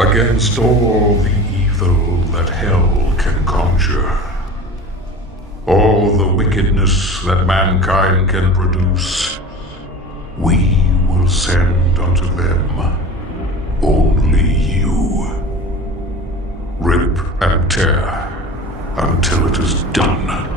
Against all the evil that hell can conjure, all the wickedness that mankind can produce, we will send unto them only you. Rip and tear until it is done.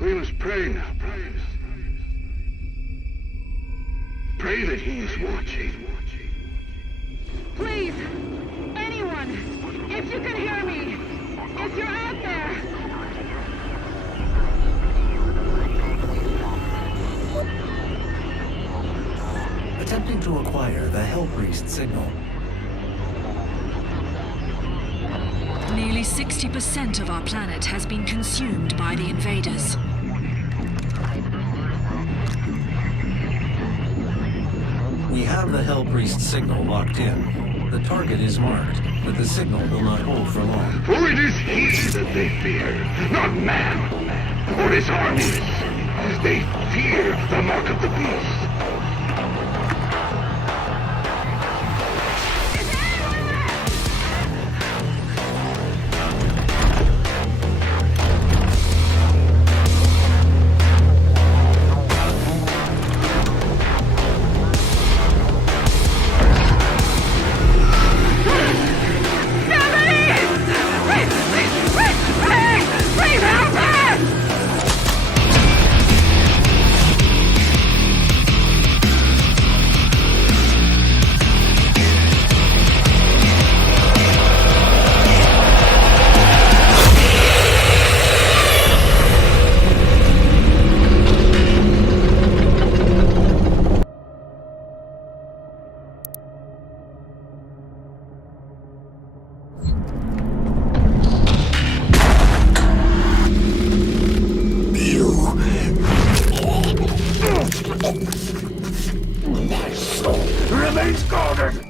We must pray now, brothers. Pray that he is watching. Please, anyone, if you can hear me, if you're out there. Attempting to acquire the Hellpriest signal. Nearly 60% of our planet has been consumed by the invaders. We have the Hellpriest signal locked in. The target is marked, but the signal will not hold for long. For it is he that they fear, not man, or his armies. They fear the mark of the beast. My soul remains guarded.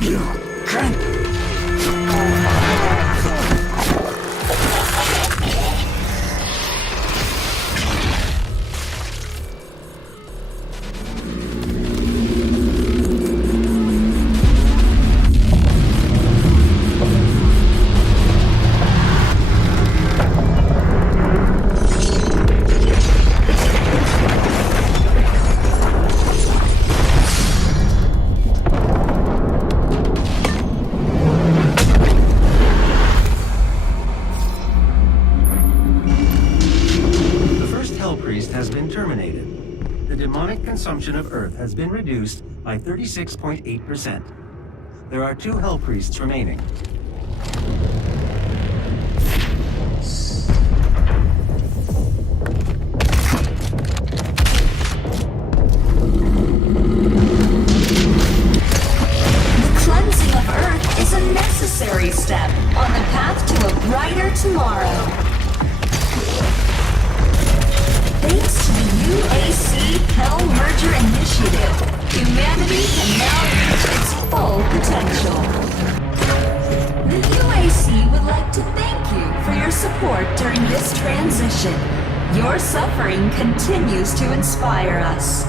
You can't. Consumption of Earth has been reduced by 36.8%. There are 2 Hellpriests remaining. The cleansing of Earth is a necessary step on the path to a brighter tomorrow. Thanks to the UAC Hell Merger Initiative, humanity can now reach its full potential. The UAC would like to thank you for your support during this transition. Your suffering continues to inspire us.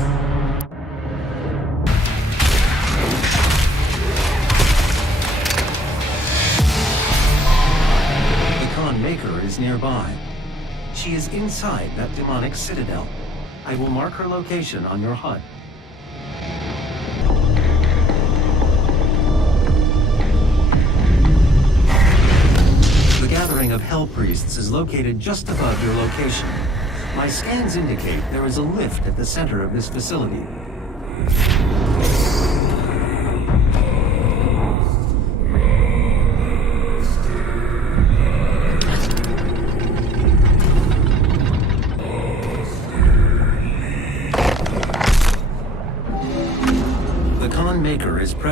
The Khan Maker is nearby. She is inside that demonic citadel. I will mark her location on your HUD. The gathering of Hellpriests is located just above your location. My scans indicate there is a lift at the center of this facility.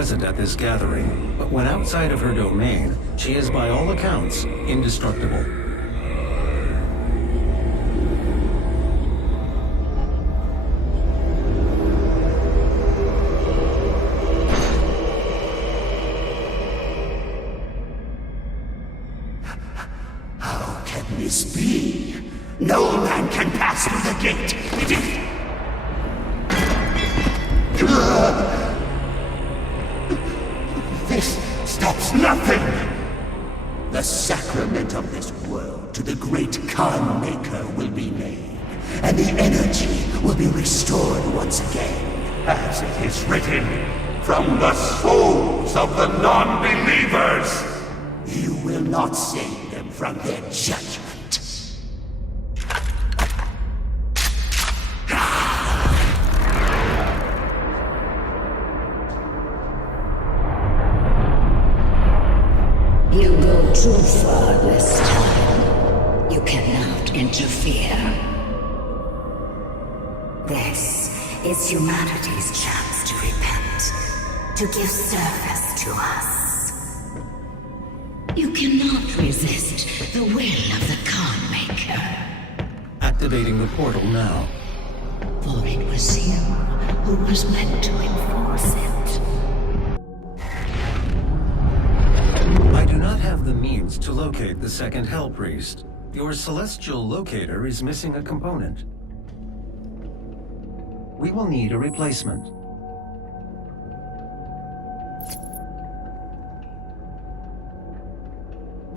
present at this gathering, but when outside of her domain, she is by all accounts indestructible. How can this be? No man can pass through the gate. It is... This stops nothing! The sacrament of this world to the great Khan Maker will be made, and the energy will be restored once again, as it is written, from the souls of the non-believers! You will not save them from their judgment. You go too far this time. You cannot interfere. This is humanity's chance to repent, to give service to us. You cannot resist the will of the Khan Maker. Activating the portal now. For it was you who was meant to enforce it. I do not have the means to locate the second Hell Priest. Your celestial locator is missing a component. We will need a replacement.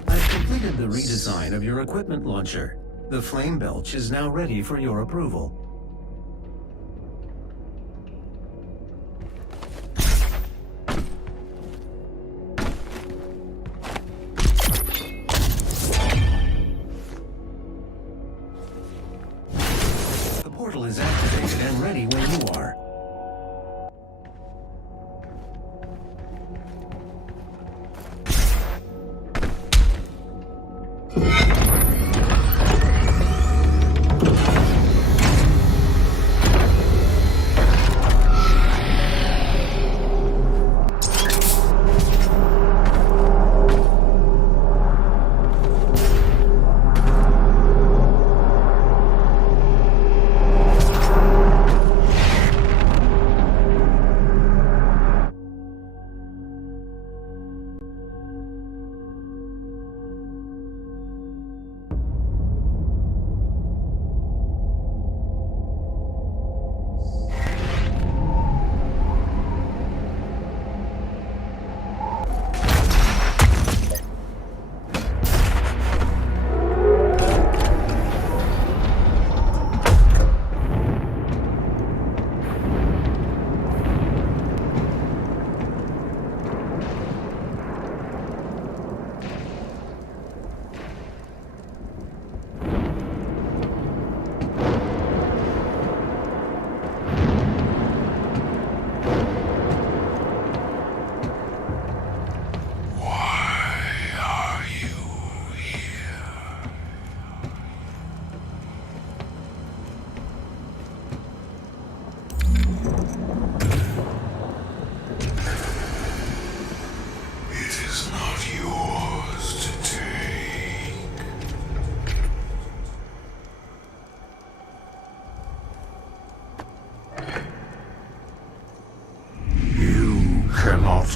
I've completed the redesign of your equipment launcher. The flame belch is now ready for your approval. The portal is activated and ready when you are.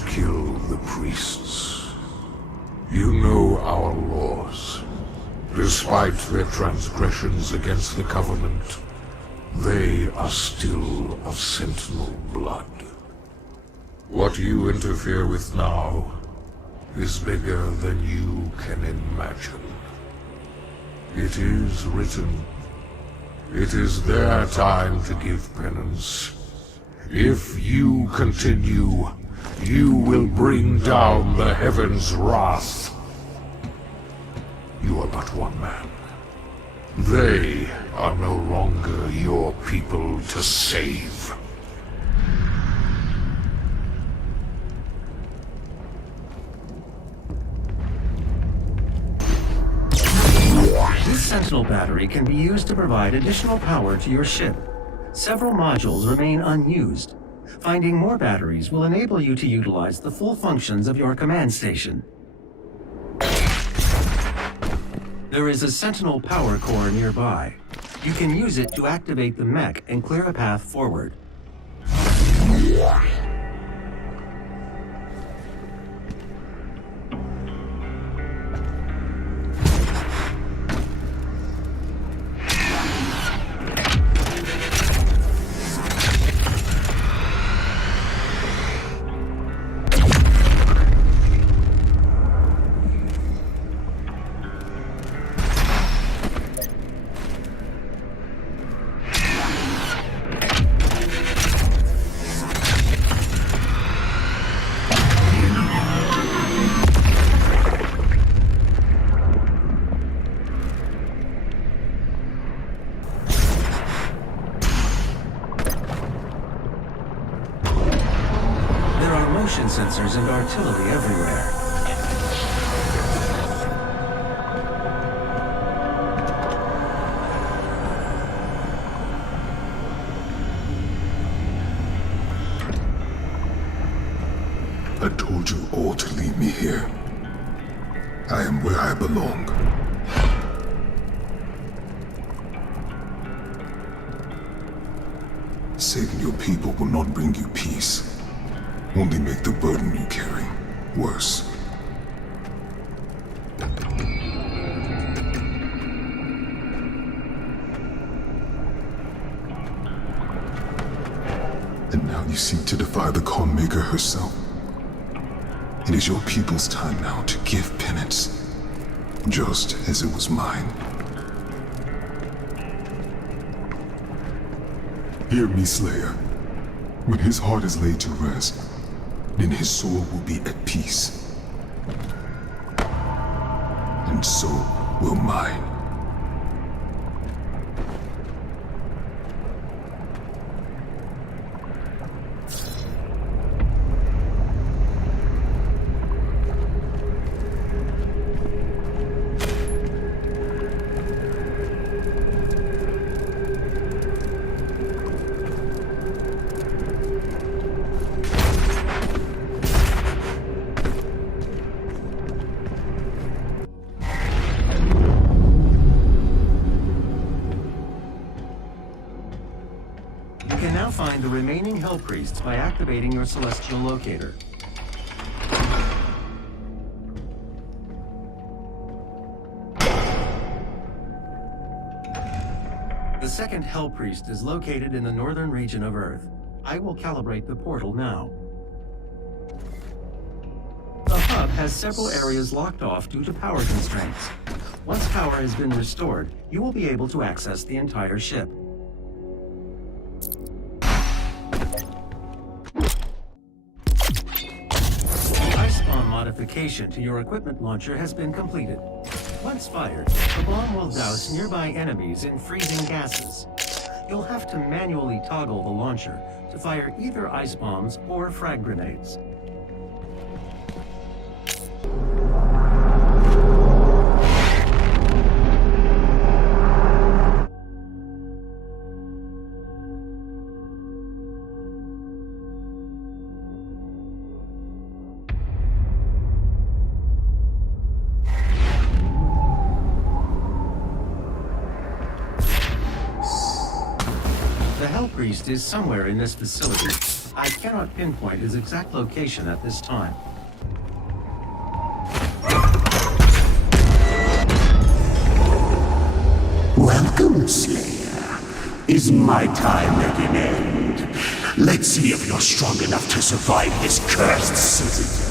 Kill the priests. You know our laws. Despite their transgressions against the Covenant, they are still of Sentinel blood. What you interfere with now is bigger than you can imagine. It is written. It is their time to give penance. If you continue, you will bring down the heavens' wrath. You are but one man. They are no longer your people to save. This Sentinel battery can be used to provide additional power to your ship. Several modules remain unused. Finding more batteries will enable you to utilize the full functions of your command station. There is a Sentinel power core nearby. You can use it to activate the mech and clear a path forward. Motion sensors and artillery everywhere. I told you all to leave me here. I am where I belong. Saving your people will not bring you peace. Only make the burden you carry worse. And now you seek to defy the Khan Maker herself. It is your people's time now to give penance, just as it was mine. Hear me, Slayer. When his heart is laid to rest, then his soul will be at peace. And so will mine. Find the remaining Hell Priests by activating your celestial locator. The second Hell Priest is located in the northern region of Earth. I will calibrate the portal now. The hub has several areas locked off due to power constraints. Once power has been restored, you will be able to access the entire ship. Modification to your equipment launcher has been completed. Once fired, the bomb will douse nearby enemies in freezing gases. You'll have to manually toggle the launcher to fire either ice bombs or frag grenades. Priest is somewhere in this facility. I cannot pinpoint his exact location at this time. Welcome, Slayer. Is my time at an end? Let's see if you're strong enough to survive this cursed city.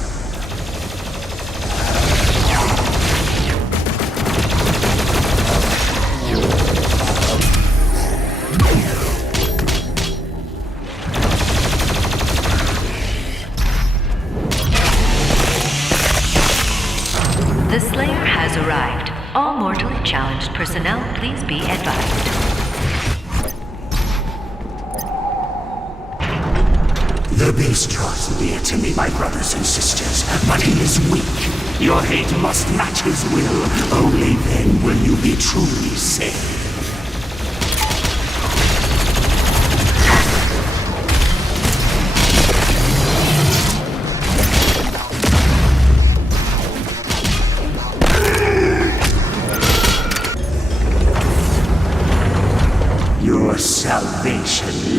The Slayer has arrived. All mortally challenged personnel, please be advised. The beast draws near to me, my brothers and sisters, but he is weak. Your hate must match his will. Only then will you be truly saved.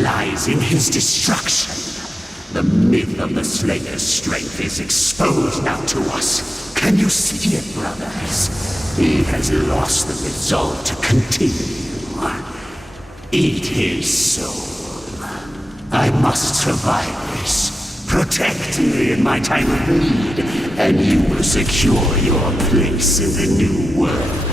lies in his destruction. The myth of the Slayer's strength is exposed now to us. Can you see it, brothers? He has lost the resolve to continue. Eat his soul. I must survive this. Protect me in my time of need, and you will secure your place in the new world.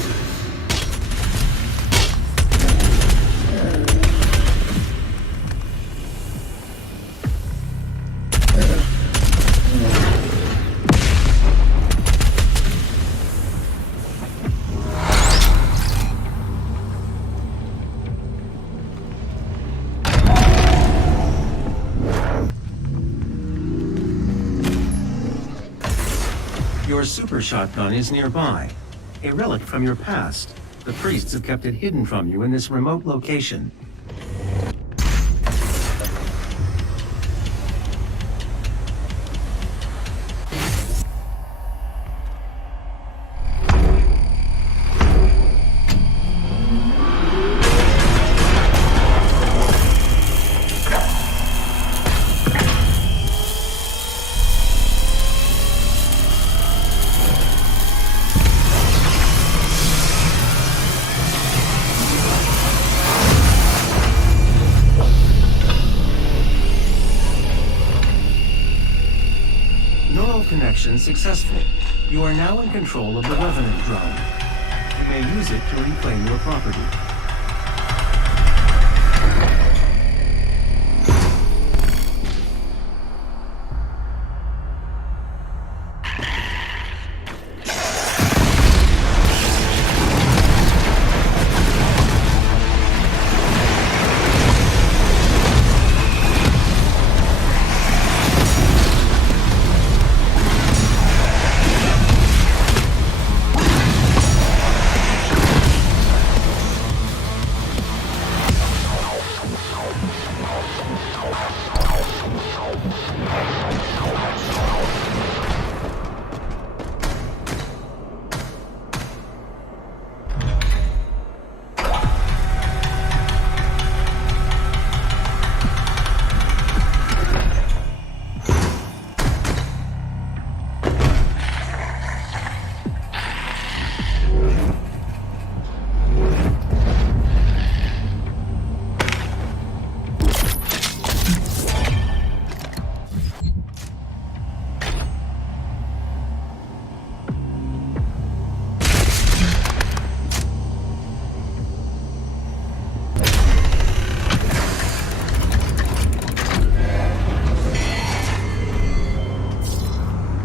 Your super shotgun is nearby. A relic from your past. The priests have kept it hidden from you in this remote location. Connection successful. You are now in control of the Revenant drone. You may use it to reclaim your property.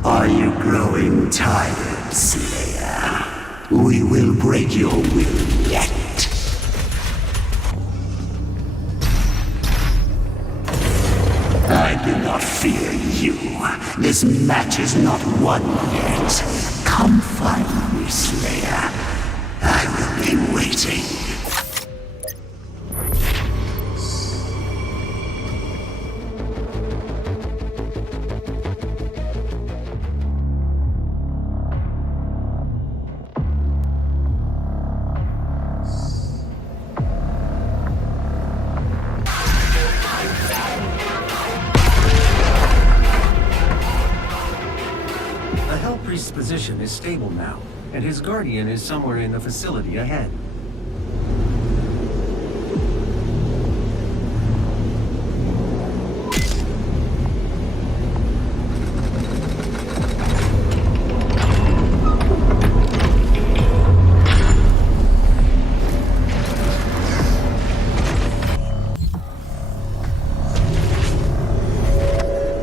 Are you growing tired, Slayer? We will break your will yet. I do not fear you. This match is not won yet. Come find me, Slayer. I will be waiting. Priest's position is stable now, and his guardian is somewhere in the facility ahead.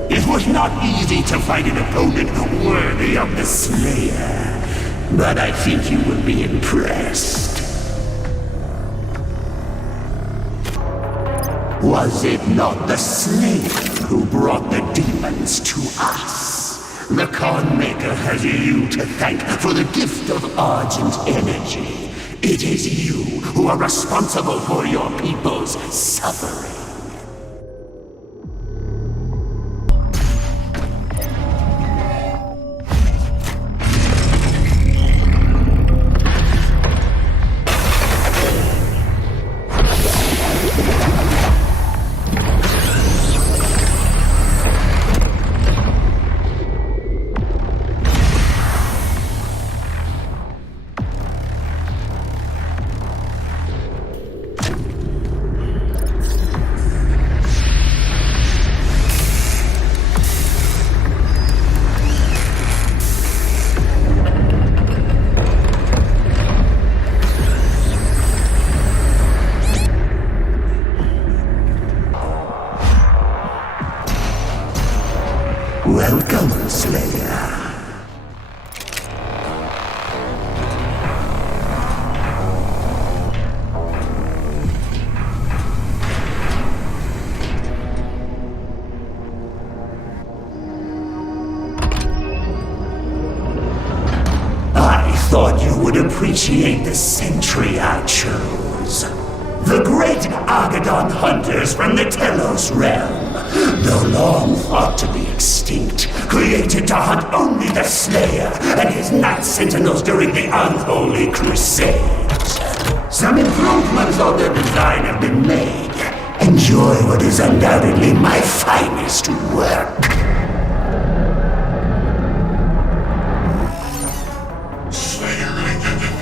It was not easy to find an opponent worthy of the Slayer, but I think you will be impressed. Was it not the Slayer who brought the demons to us? The Khan Maker has you to thank for the gift of Argent energy. It is you who are responsible for your people's suffering. thought you would appreciate the sentry I chose. The great Arachnotron hunters from the Telos realm, though long thought to be extinct, created to hunt only the Slayer and his Night Sentinels during the Unholy Crusades. Some improvements on their design have been made. Enjoy what is undoubtedly my finest work. Slayer identified.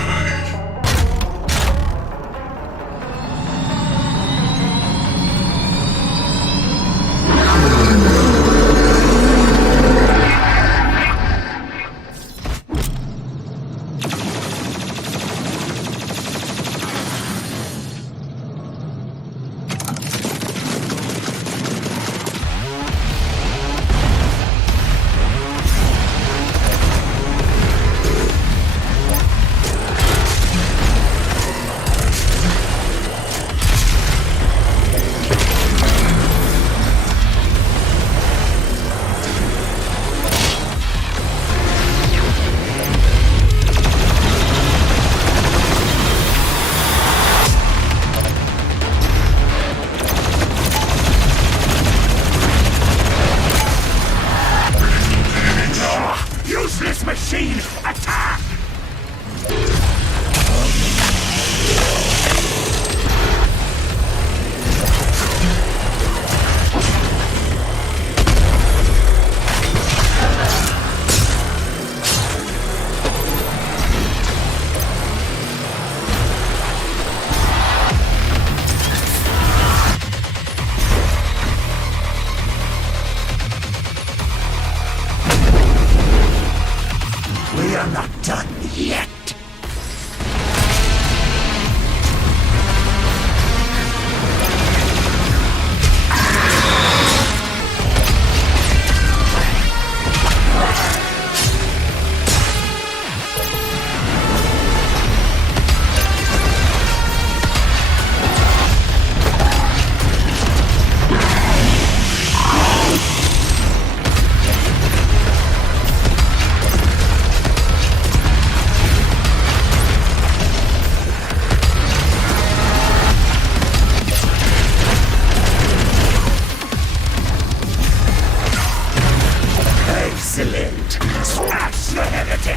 Useless machine, attack! We are not done yet. Excellent! Smash the heretic!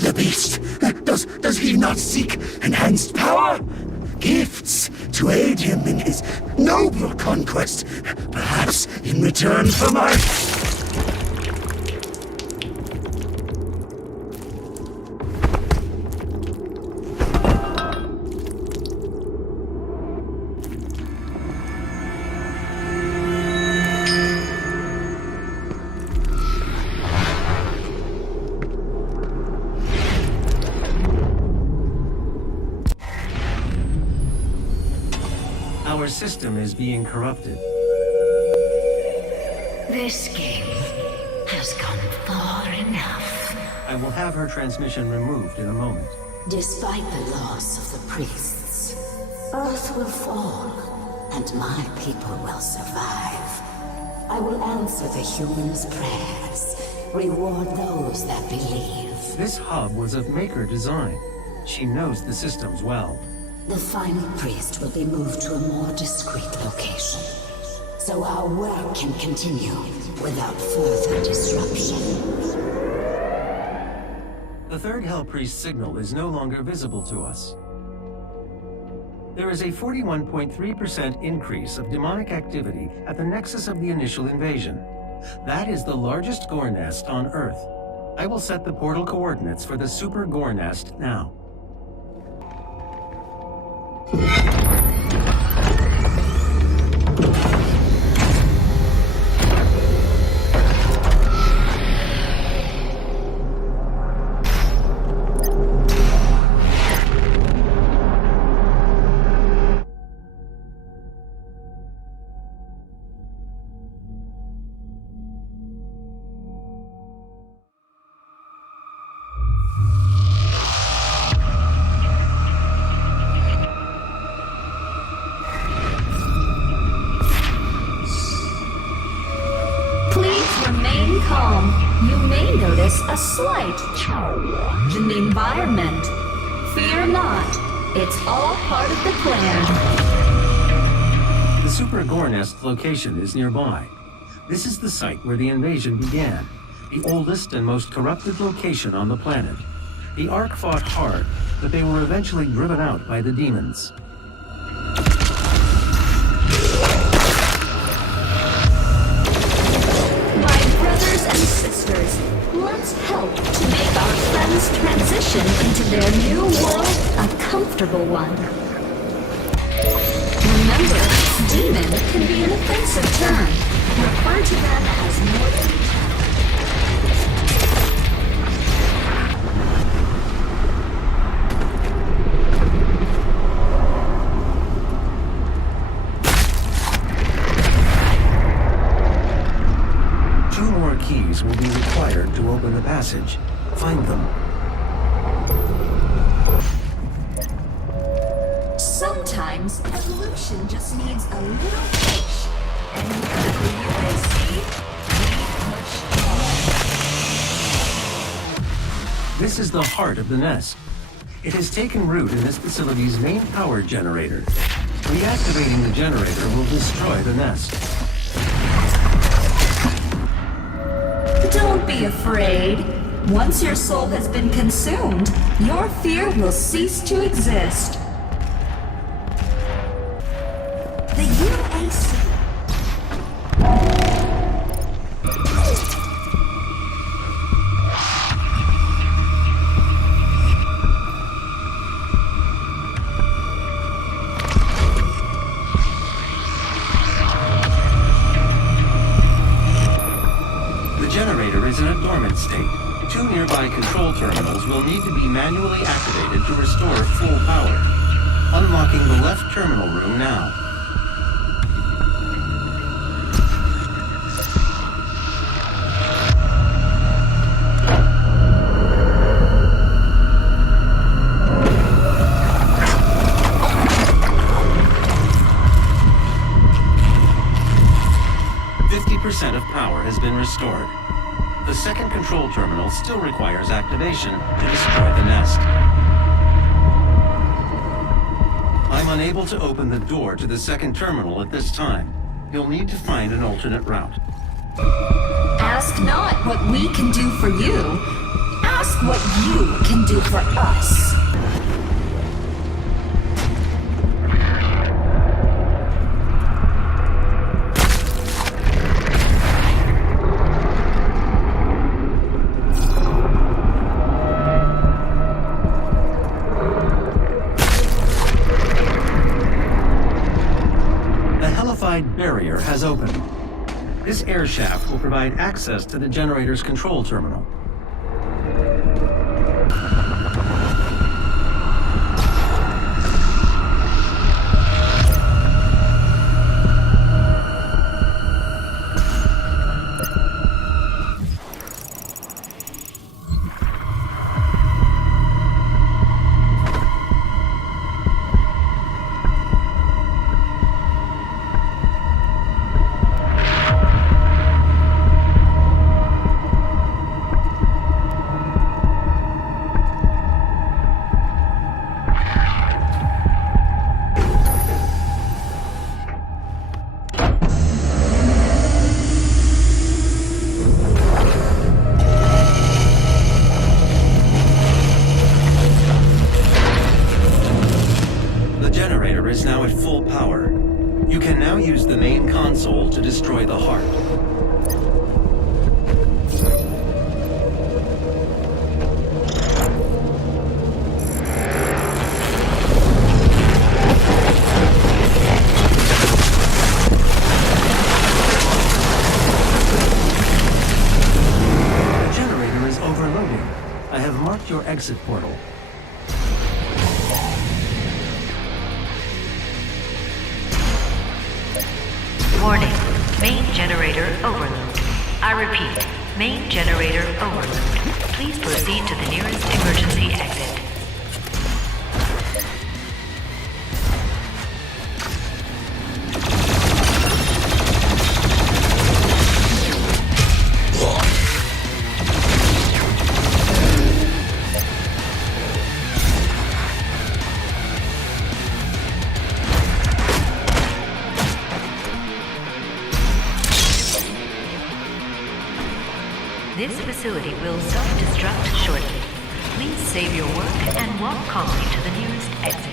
The beast! Does he not seek enhanced power? Gifts to aid him in his noble conquest, perhaps in return for my... Our system is being corrupted. This game has gone far enough. I will have her transmission removed in a moment. Despite the loss of the priests, Earth will fall, and my people will survive. I will answer the humans' prayers, reward those that believe. This hub was of Maker design. She knows the systems well. The final priest will be moved to a more discreet location, so our work can continue without further disruption. The third Hell Priest signal is no longer visible to us. There is a 41.3% increase of demonic activity at the nexus of the initial invasion. That is the largest gore nest on Earth. I will set the portal coordinates for the super gore nest now. calm, you may notice a slight change in the environment. Fear not, it's all part of the plan. The Super Gore Nest location is nearby. This is the site where the invasion began, the oldest and most corrupted location on the planet. The Ark fought hard, but they were eventually driven out by the demons. My brothers and sisters, let's help to make our friends transition into their new world a comfortable one. Remember, demon can be an offensive term. Refer to them as mortal. Keys will be required to open the passage. Find them. Sometimes evolution just needs a little push. And the UAC need This is the heart of the nest. It has taken root in this facility's main power generator. Reactivating the generator will destroy the nest. Don't be afraid. Once your soul has been consumed, your fear will cease to exist. The UAC. 2 nearby control terminals will need to be manually activated to restore full power. Unlocking the left terminal room now. Of power has been restored. The second control terminal still requires activation to destroy the nest. I'm unable to open the door to the second terminal at this time. You'll need to find an alternate route. Ask not what we can do for you. Ask what you can do for us. Barrier has opened. This air shaft will provide access to the generator's control terminal. Is now at full power. You can now use the main console to destroy the heart. The generator is overloading. I have marked your exit portal. Warning, main generator overload. I repeat, main generator overload. Please proceed to the nearest emergency exit. This facility will self-destruct shortly. Please save your work and walk calmly to the nearest exit.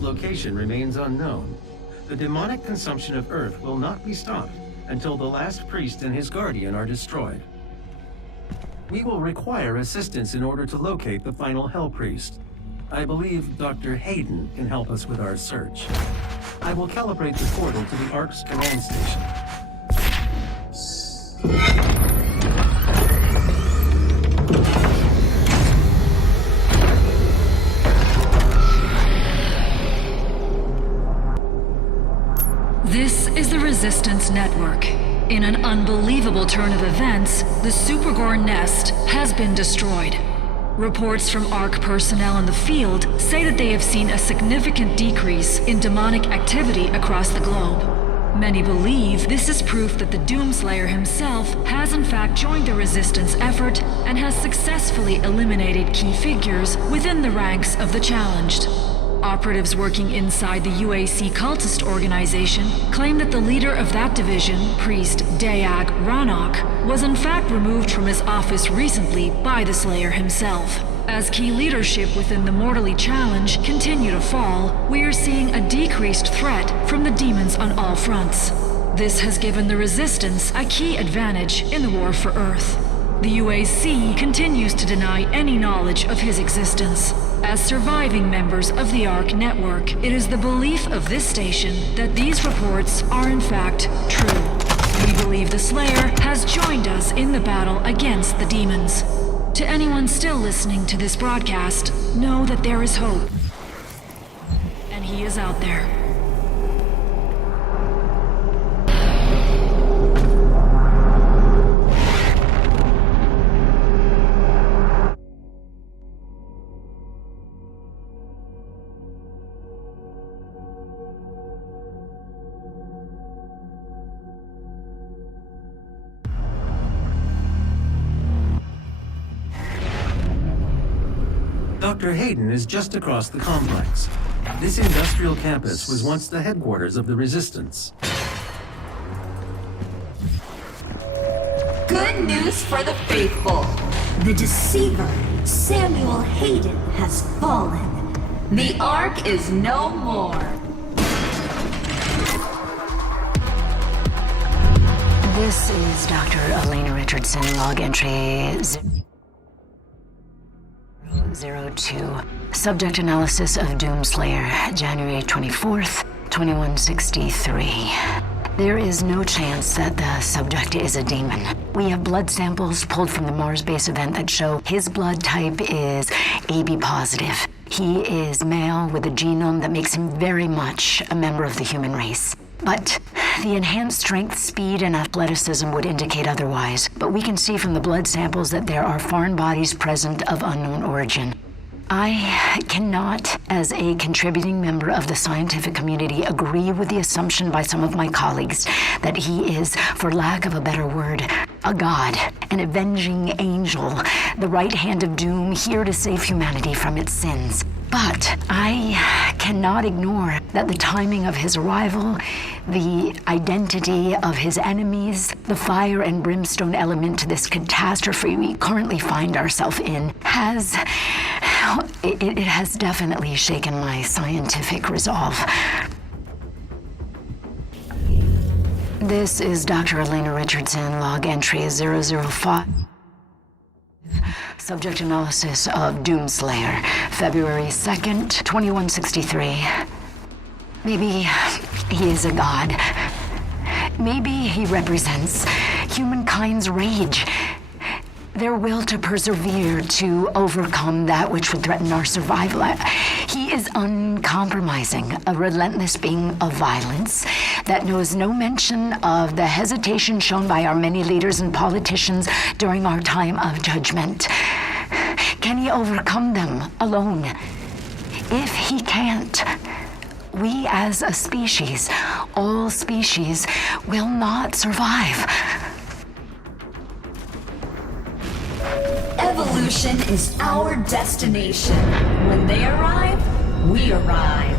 Location remains unknown. The demonic consumption of Earth will not be stopped until the last priest and his guardian are destroyed. We will require assistance in order to locate the final Hell Priest. I believe Dr. Hayden can help us with our search. I will calibrate the portal to the Ark's command station. This is the Resistance Network. In an unbelievable turn of events, the Supergore nest has been destroyed. Reports from ARC personnel in the field say that they have seen a significant decrease in demonic activity across the globe. Many believe this is proof that the Doomslayer himself has in fact joined the Resistance effort and has successfully eliminated key figures within the ranks of the challenged. Operatives working inside the UAC cultist organization claim that the leader of that division, Priest Dayak Ranok, was in fact removed from his office recently by the Slayer himself. As key leadership within the Mortally Challenge continue to fall, we are seeing a decreased threat from the demons on all fronts. This has given the Resistance a key advantage in the war for Earth. The UAC continues to deny any knowledge of his existence. As surviving members of the ARC network, it is the belief of this station that these reports are in fact true. We believe the Slayer has joined us in the battle against the demons. To anyone still listening to this broadcast, know that there is hope. And he is out there. Dr. Hayden is just across the complex. This industrial campus was once the headquarters of the Resistance. Good news for the faithful. The deceiver, Samuel Hayden, has fallen. The Ark is no more. This is Dr. Elena Richardson, log entry 02. Subject analysis of Doomslayer, January 24th, 2163. There is no chance that the subject is a demon. We have blood samples pulled from the Mars base event that show his blood type is AB positive. He is male with a genome that makes him very much a member of the human race. But the enhanced strength, speed, and athleticism would indicate otherwise. But we can see from the blood samples that there are foreign bodies present of unknown origin. I cannot, as a contributing member of the scientific community, agree with the assumption by some of my colleagues that he is, for lack of a better word, a god, an avenging angel, the right hand of doom, here to save humanity from its sins. But I cannot ignore that the timing of his arrival, the identity of his enemies, the fire and brimstone element to this catastrophe we currently find ourselves in has definitely shaken my scientific resolve. This is Dr. Elena Richardson, log entry 005. Subject analysis of Doomslayer, February 2nd, 2163. Maybe he is a god. Maybe he represents humankind's rage. Their will to persevere, to overcome that which would threaten our survival. He is uncompromising, a relentless being of violence that knows no mention of the hesitation shown by our many leaders and politicians during our time of judgment. Can he overcome them alone? If he can't, we as a species, all species, will not survive. Evolution is our destination. When they arrive, we arrive.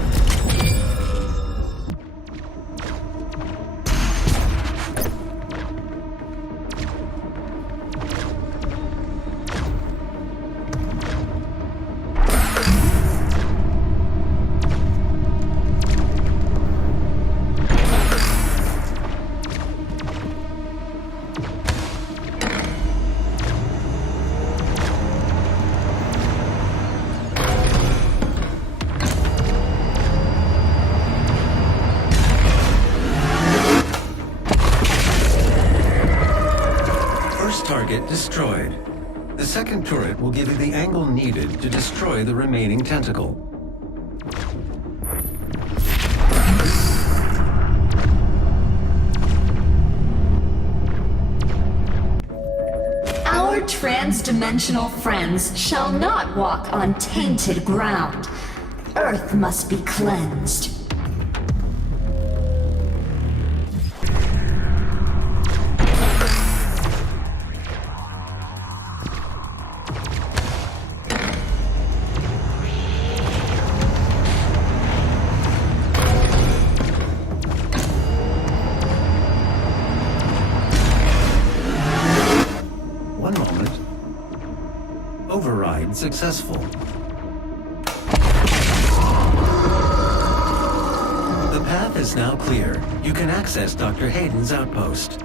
Target destroyed. The second turret will give you the angle needed to destroy the remaining tentacle. Our trans-dimensional friends shall not walk on tainted ground. Earth must be cleansed. Override successful. The path is now clear. You can access Dr. Hayden's outpost.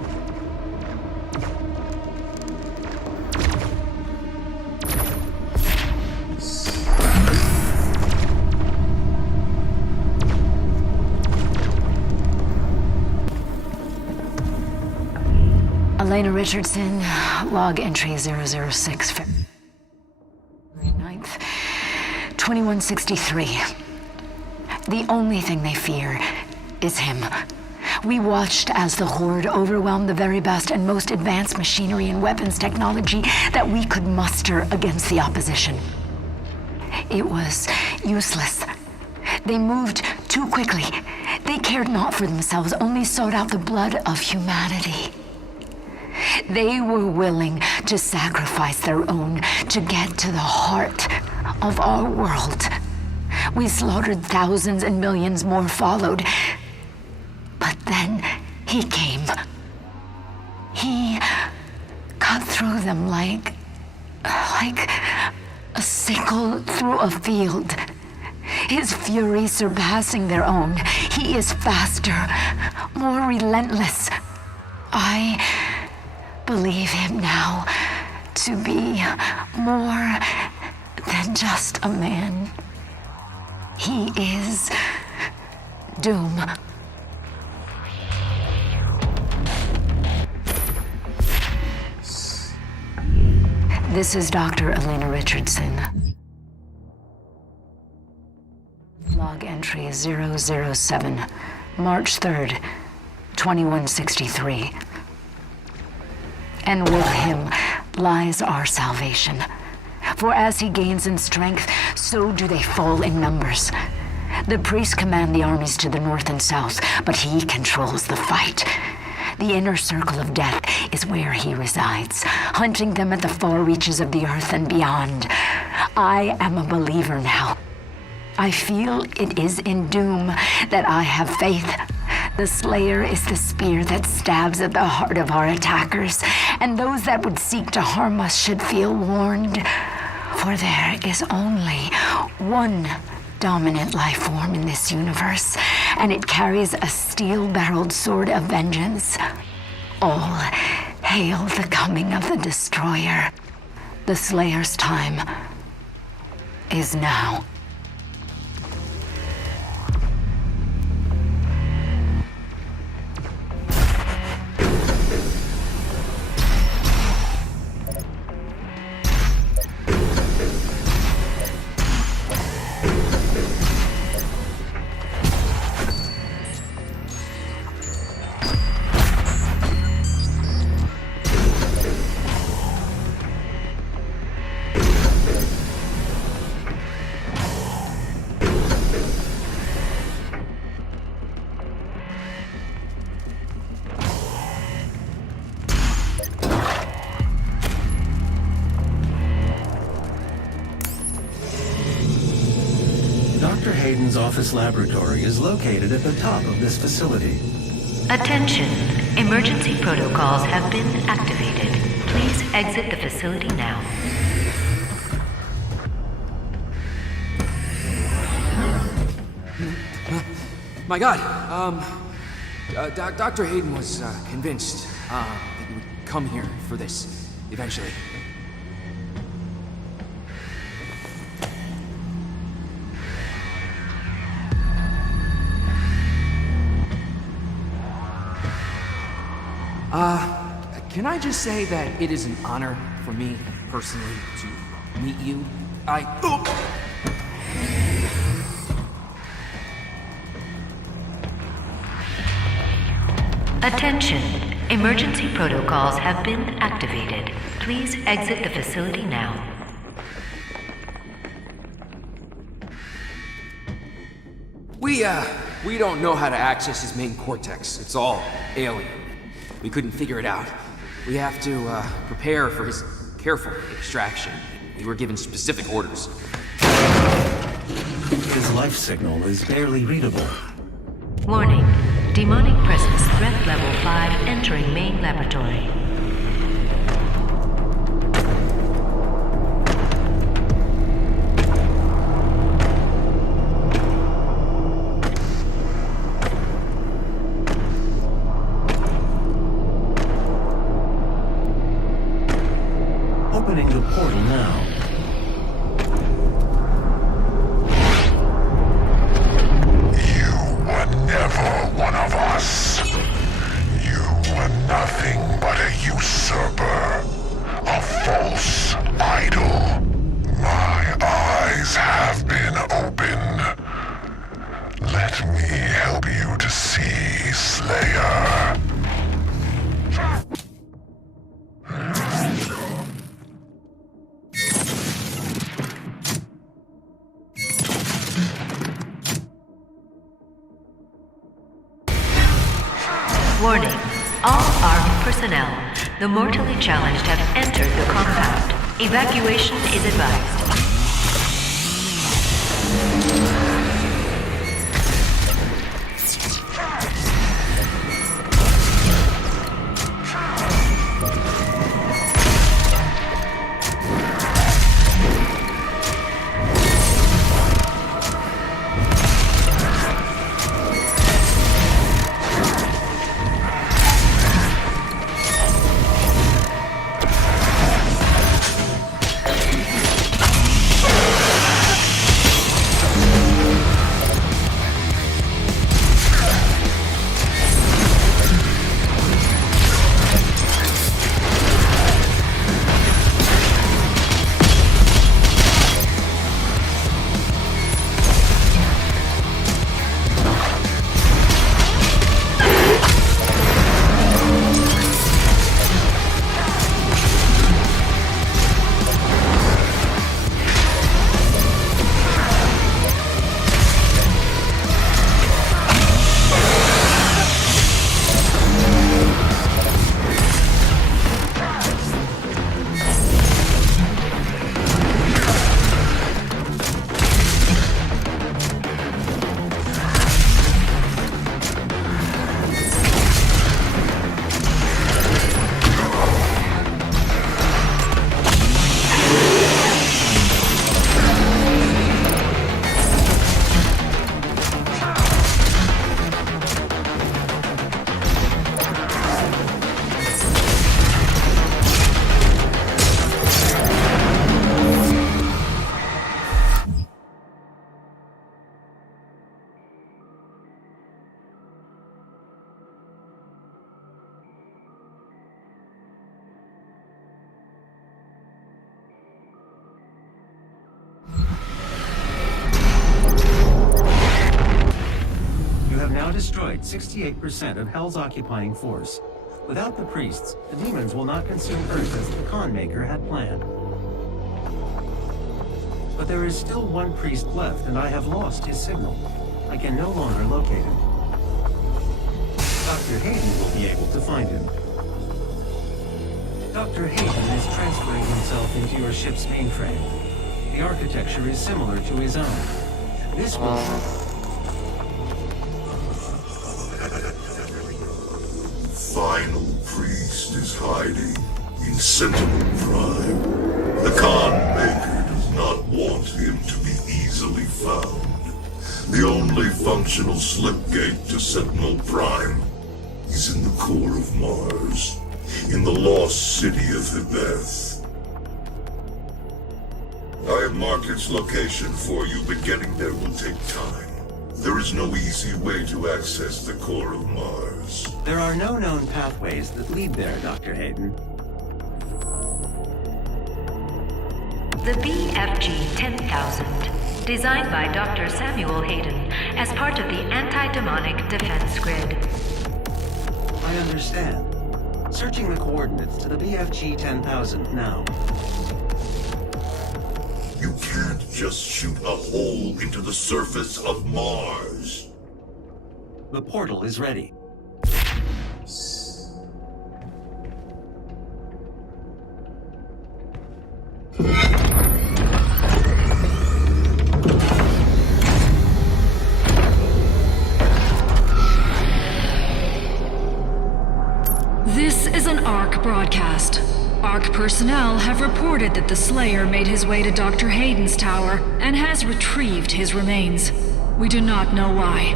Elena Richardson, log entry 006. 9th, 2163. The only thing they fear is him. We watched as the Horde overwhelmed the very best and most advanced machinery and weapons technology that we could muster against the opposition. It was useless. They moved too quickly. They cared not for themselves, only sought out the blood of humanity. They were willing to sacrifice their own to get to the heart of our world. We slaughtered thousands and millions more followed. But then he came. He cut through them like a sickle through a field. His fury surpassing their own. He is faster, more relentless. I believe him now to be more than just a man. He is Doom. This is Dr. Elena Richardson. Log entry 007, March 3rd, 2163. And with him lies our salvation. For as he gains in strength, so do they fall in numbers. The priests command the armies to the north and south, but he controls the fight. The inner circle of death is where he resides, hunting them at the far reaches of the earth and beyond. I am a believer now. I feel it is in Doom that I have faith. The Slayer is the spear that stabs at the heart of our attackers, and those that would seek to harm us should feel warned. For there is only one dominant life form in this universe, and it carries a steel-barreled sword of vengeance. All hail the coming of the Destroyer. The Slayer's time is now. Hayden's office laboratory is located at the top of this facility. Attention. Emergency protocols have been activated. Please exit the facility now. My God, Dr. Hayden was convinced that you would come here for this, eventually. Can I just say that it is an honor for me, personally, to meet you? Attention. Emergency protocols have been activated. Please exit the facility now. We don't know how to access his main cortex. It's all alien. We couldn't figure it out. We have to prepare for his careful extraction. We were given specific orders. His life signal is barely readable. Warning. Demonic presence threat level 5 entering main laboratory. Opening the portal now. Nothing but a usurper, a false idol. My eyes have been opened. Let me help you to see, Slayer. Warning. All armed personnel, the mortally challenged have entered the compound. Evacuation is advised. Destroyed 68% of Hell's occupying force. Without the priests, the demons will not consume Earth as the Con Maker had planned. But there is still one priest left, and I have lost his signal. I can no longer locate him. Dr. Hayden will be able to find him. Dr. Hayden is transferring himself into your ship's mainframe. The architecture is similar to his own. This will... Final priest is hiding in Sentinel Prime. The Khan Maker does not want him to be easily found. The only functional slipgate to Sentinel Prime is in the core of Mars, in the lost city of Hebeth. I have marked its location for you, but getting there will take time. There is no easy way to access the core of Mars. There are no known pathways that lead there, Dr. Hayden. The BFG 10,000, designed by Dr. Samuel Hayden as part of the anti-demonic defense grid. I understand. Searching the coordinates to the BFG 10,000 now. You can't just shoot a hole into the surface of Mars. The portal is ready. This is an ARC broadcast. ARC personnel have reported that the Slayer made his way to Dr. Hayden's tower and has retrieved his remains. We do not know why.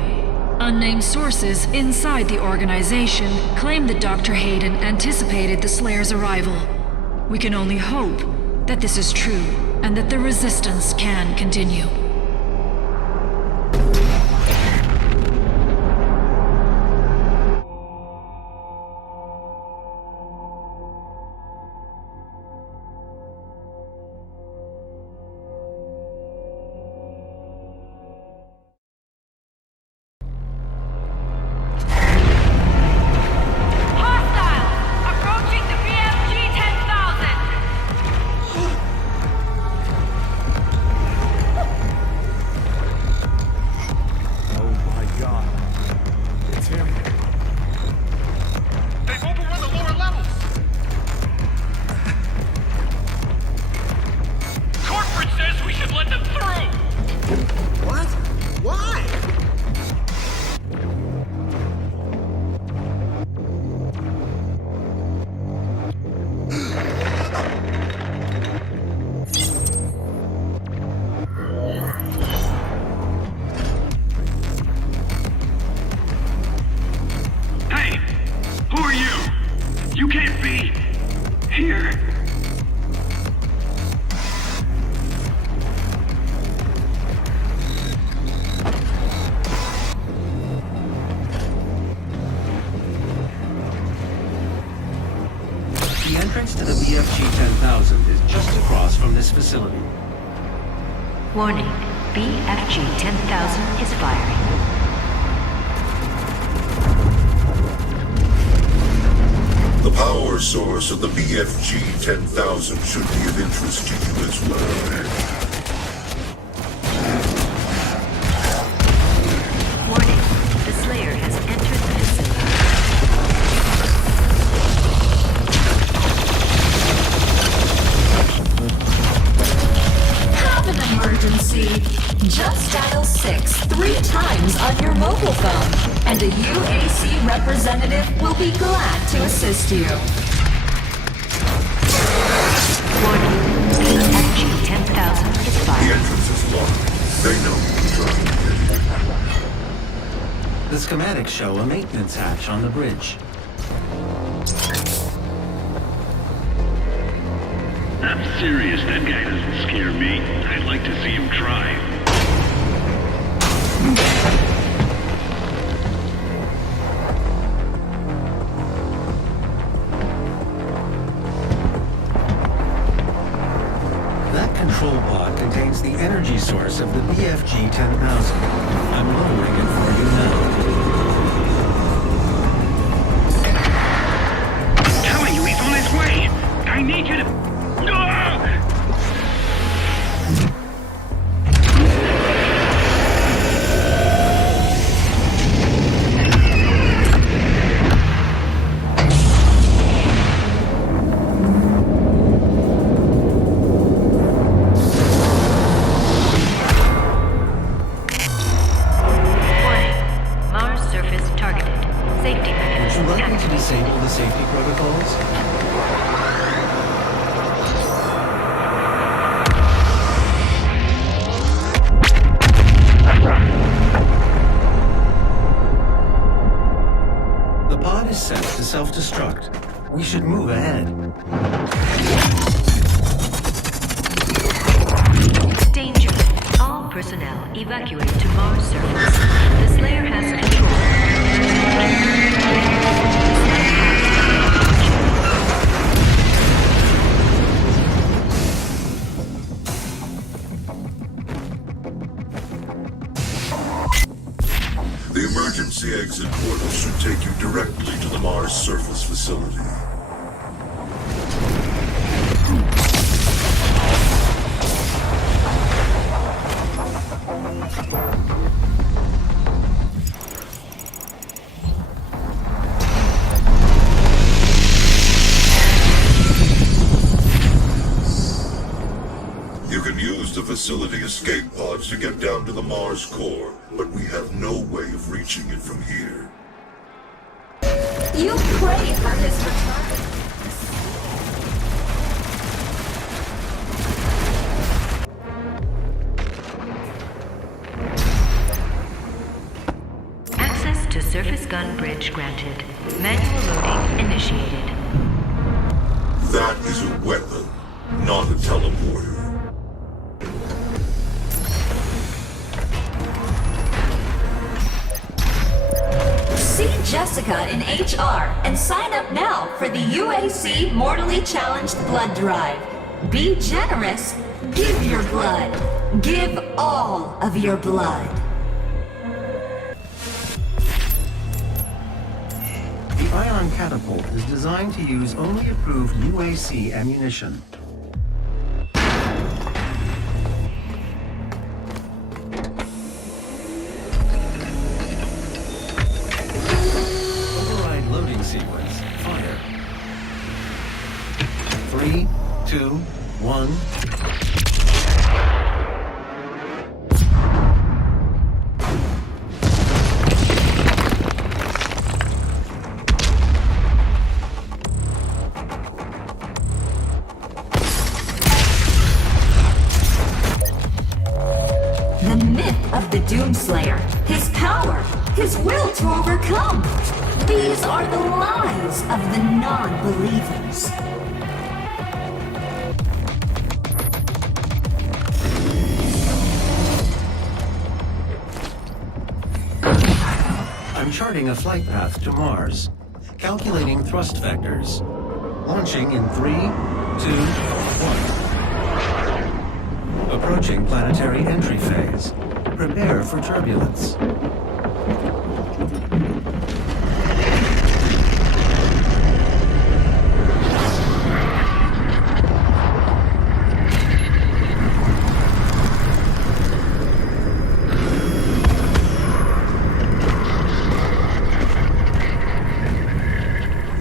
Unnamed sources inside the organization claim that Dr. Hayden anticipated the Slayer's arrival. We can only hope that this is true and that the resistance can continue. The entrance to the BFG 10,000 is just across from this facility. Warning, BFG 10,000 is firing. The power source of the BFG 10,000 should be of interest to you as well. Warning, the Slayer has entered the facility. Have an emergency. Just dial 6 3 times on your mobile phone, and a UAC representative will be glad to assist you. Warning, BFG 10,000 is The firing. entrance is locked. They know you're trying to get in. The schematics show a maintenance hatch on the bridge. I'm serious, that guy doesn't scare me. I'd like to see him try. That control pod contains the energy source of the BFG 10,000. I'm lowering it for you now. I'm telling you, he's on his way. I need you to... Ah! crystals? The pod is set to self-destruct. We should move ahead. Danger. All personnel evacuate to Mars surface. The Slayer has control. The emergency exit portal should take you directly to the Mars surface facility. You can use the facility escape pods to get down to the Mars core, but we have no way of reaching it from here. You prayed for his return. Access to surface gun bridge granted. Manual loading initiated. That is a weapon, not a teleporter. See Jessica in HR and sign up now for the UAC Mortally Challenged Blood Drive. Be generous. Give your blood. Give all of your blood. The ion catapult is designed to use only approved UAC ammunition. Override loading sequence. Fire. 3, 2, 1. The myth of the Doomslayer, his power, his will to overcome. These are the lies of the non-believers. I'm charting a flight path to Mars. Calculating thrust vectors. Launching in 3, 2, 1. Approaching planetary entry phase. Prepare for turbulence.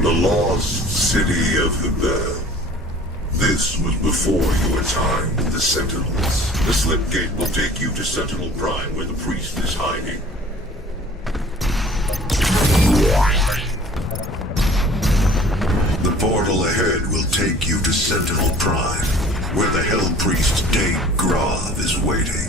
The lost city of the Bell. This was before your time with the Sentinels. The slip gate will take you to Sentinel Prime, where the priest is hiding. The portal ahead will take you to Sentinel Prime, where the Hell Priest Dane Grav is waiting.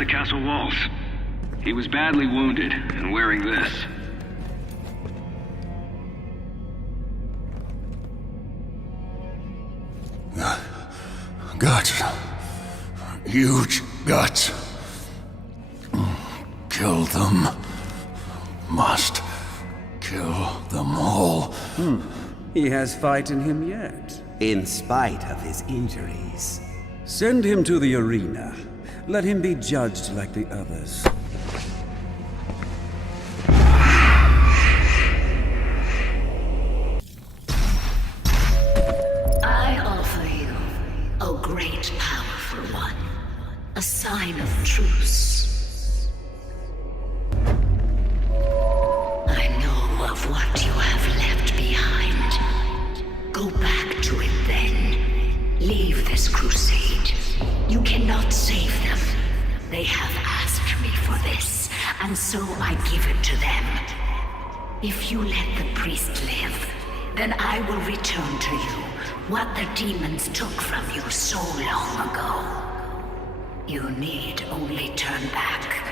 the castle walls. He was badly wounded and wearing this. Guts. Huge guts. Kill them. Must kill them all. He has fight in him yet. In spite of his injuries. Send him to the arena. Let him be judged like the others. I offer you, O great powerful one, a sign of truce. I know of what you have left behind. Go back to it then. Leave this crusade. You cannot save them. They have asked me for this, and so I give it to them. If you let the priest live, then I will return to you what the demons took from you so long ago. You need only turn back,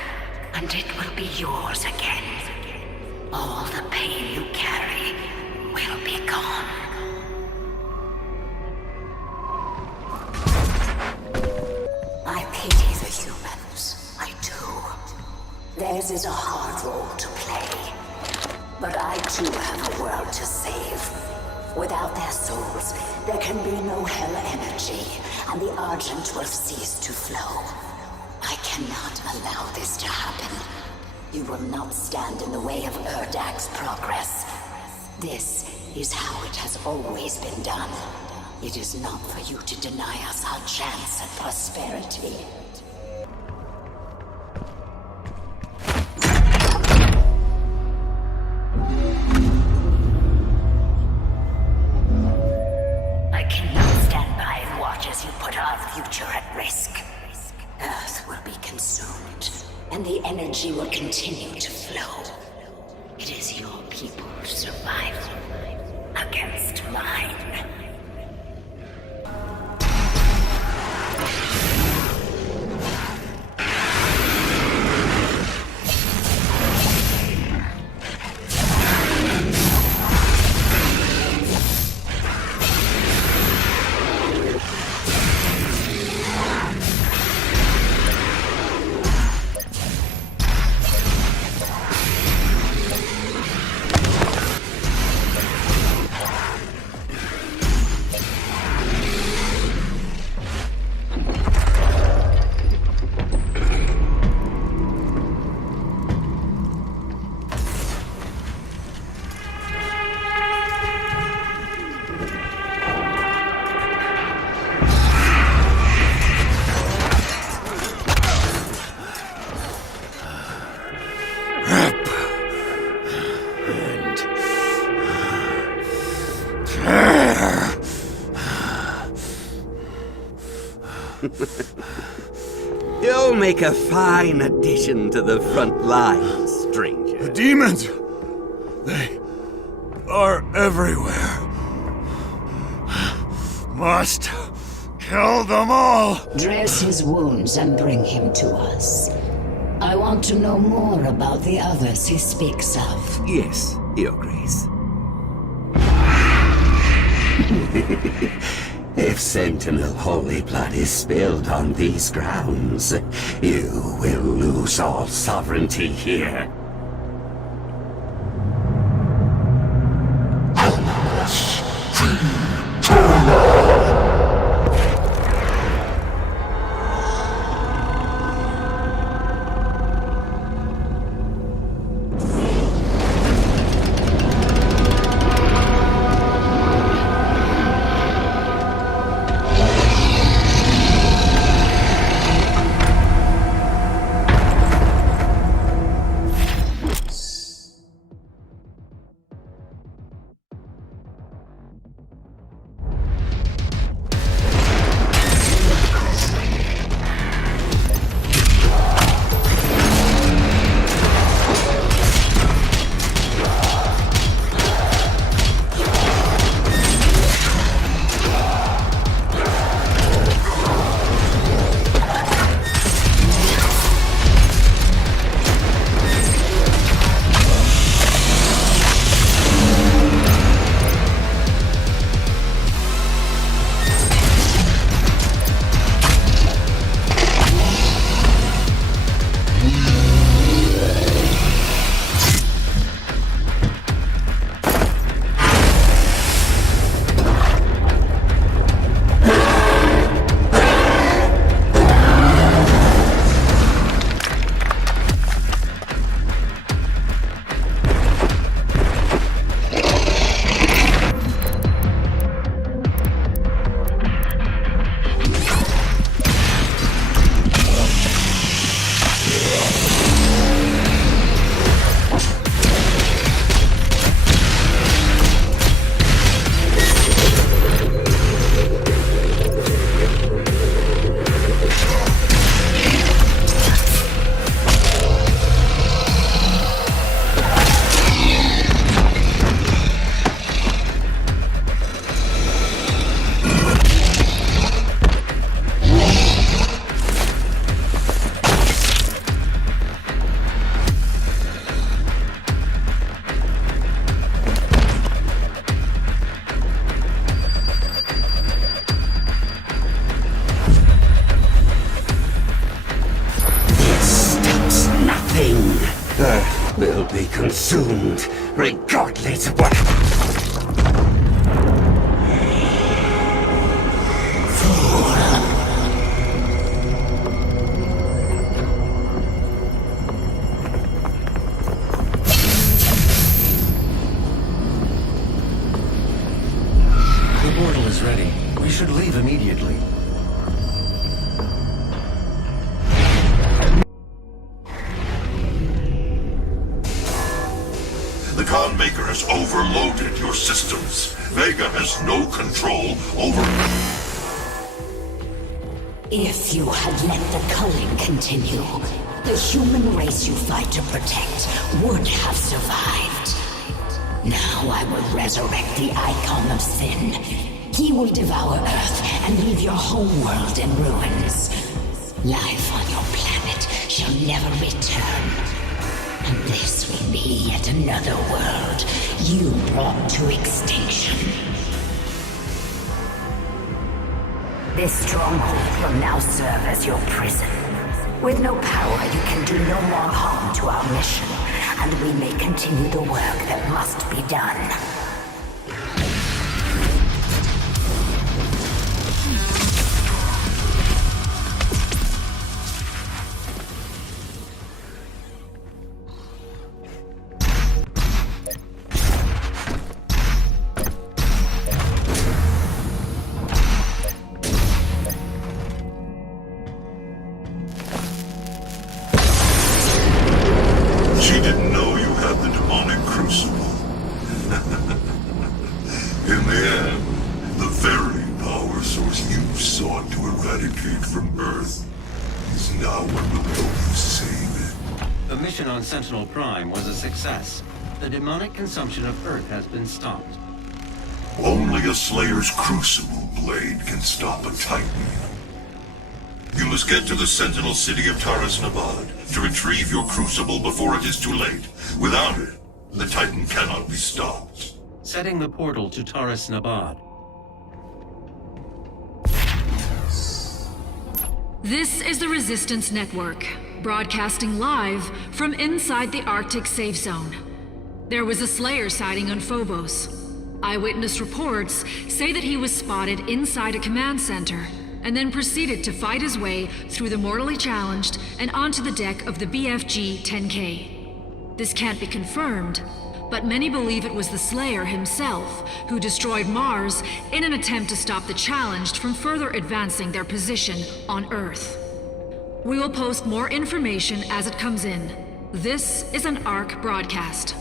and it will be yours again. All the pain you carry will be gone. I pity the humans. I do. Theirs is a hard role to play. But I too have a world to save. Without their souls, there can be no hell energy, and the Argent will cease to flow. I cannot allow this to happen. You will not stand in the way of Erdak's progress. This is how it has always been done. It is not for you to deny us our chance at prosperity. I cannot stand by and watch as you put our future at risk. Earth will be consumed, and the energy will continue to flow. It is your people's survival against mine. You'll make a fine addition to the front line, stranger. The demons! They are everywhere. Must kill them all! Dress his wounds and bring him to us. I want to know more about the others he speaks of. Yes, Your Grace. If Sentinel holy blood is spilled on these grounds, you will lose all sovereignty here. Earth will be consumed, regardless of what... The portal is ready. We should leave immediately. The Khanmaker has overloaded your systems. Vega has no control over... If you had let the culling continue, the human race you fight to protect would have survived. Now I will resurrect the Icon of Sin. He will devour Earth and leave your homeworld in ruins. Life on your planet shall never return. And this will be yet another world you brought to extinction. This stronghold will now serve as your prison. With no power, you can do no more harm to our mission, and we may continue the work that must be done. She didn't know you had the demonic crucible. In the end, the very power source you sought to eradicate from Earth is now what will help you save it. The mission on Sentinel Prime was a success. The demonic consumption of Earth has been stopped. Only a Slayer's crucible blade can stop a Titan. You must get to the Sentinel city of Tarasnabad to retrieve your crucible before it is too late. Without it, the Titan cannot be stopped. Setting the portal to Tarasnabad. This is the Resistance Network, broadcasting live from inside the Arctic safe zone. There was a Slayer sighting on Phobos. Eyewitness reports say that he was spotted inside a command center, and then proceeded to fight his way through the mortally challenged and onto the deck of the BFG-10K. This can't be confirmed, but many believe it was the Slayer himself who destroyed Mars in an attempt to stop the challenged from further advancing their position on Earth. We will post more information as it comes in. This is an ARC broadcast.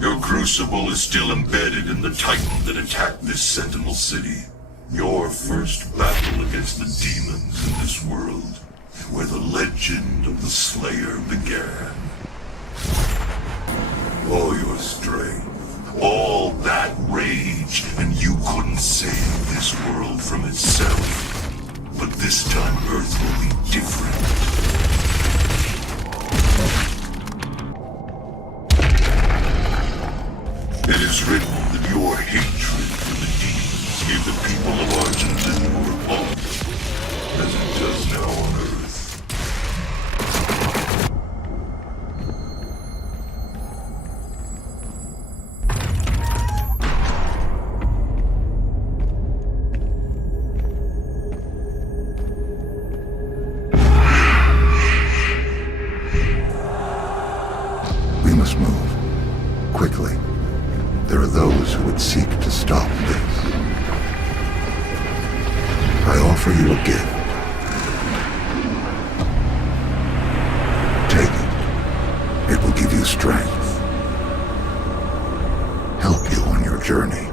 Your crucible is still embedded in the Titan that attacked this Sentinel city. Your first battle against the demons in this world, where the legend of the Slayer began. All your strength, all that rage, and you couldn't save this world from itself. But this time Earth will be different. It is written that your hatred for the demons gave the people of Argentina more repulse, as it does now on Earth. We must move. Quickly. There are those who would seek to stop this. I offer you a gift. Take it. It will give you strength. Help you on your journey.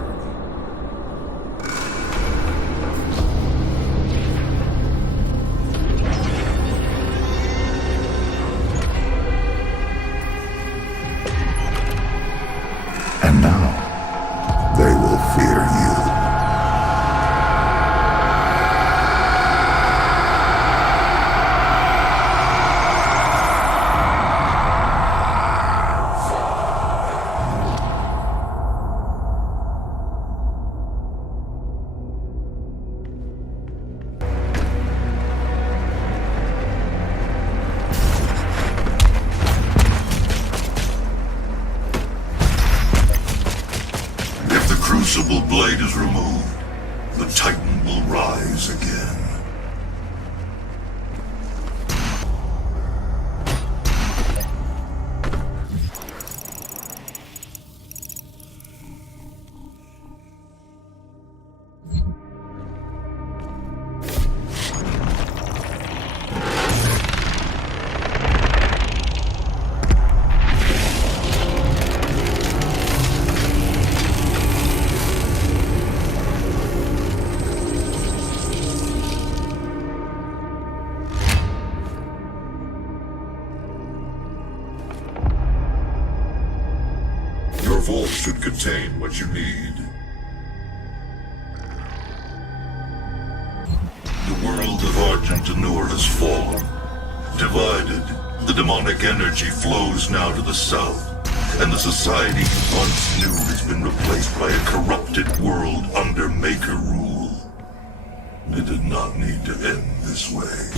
blade is removed, the Titan will rise again. Vault should contain what you need. The world of Argent has fallen. Divided, the demonic energy flows now to the south, and the society you once knew has been replaced by a corrupted world under Maker rule. It did not need to end this way.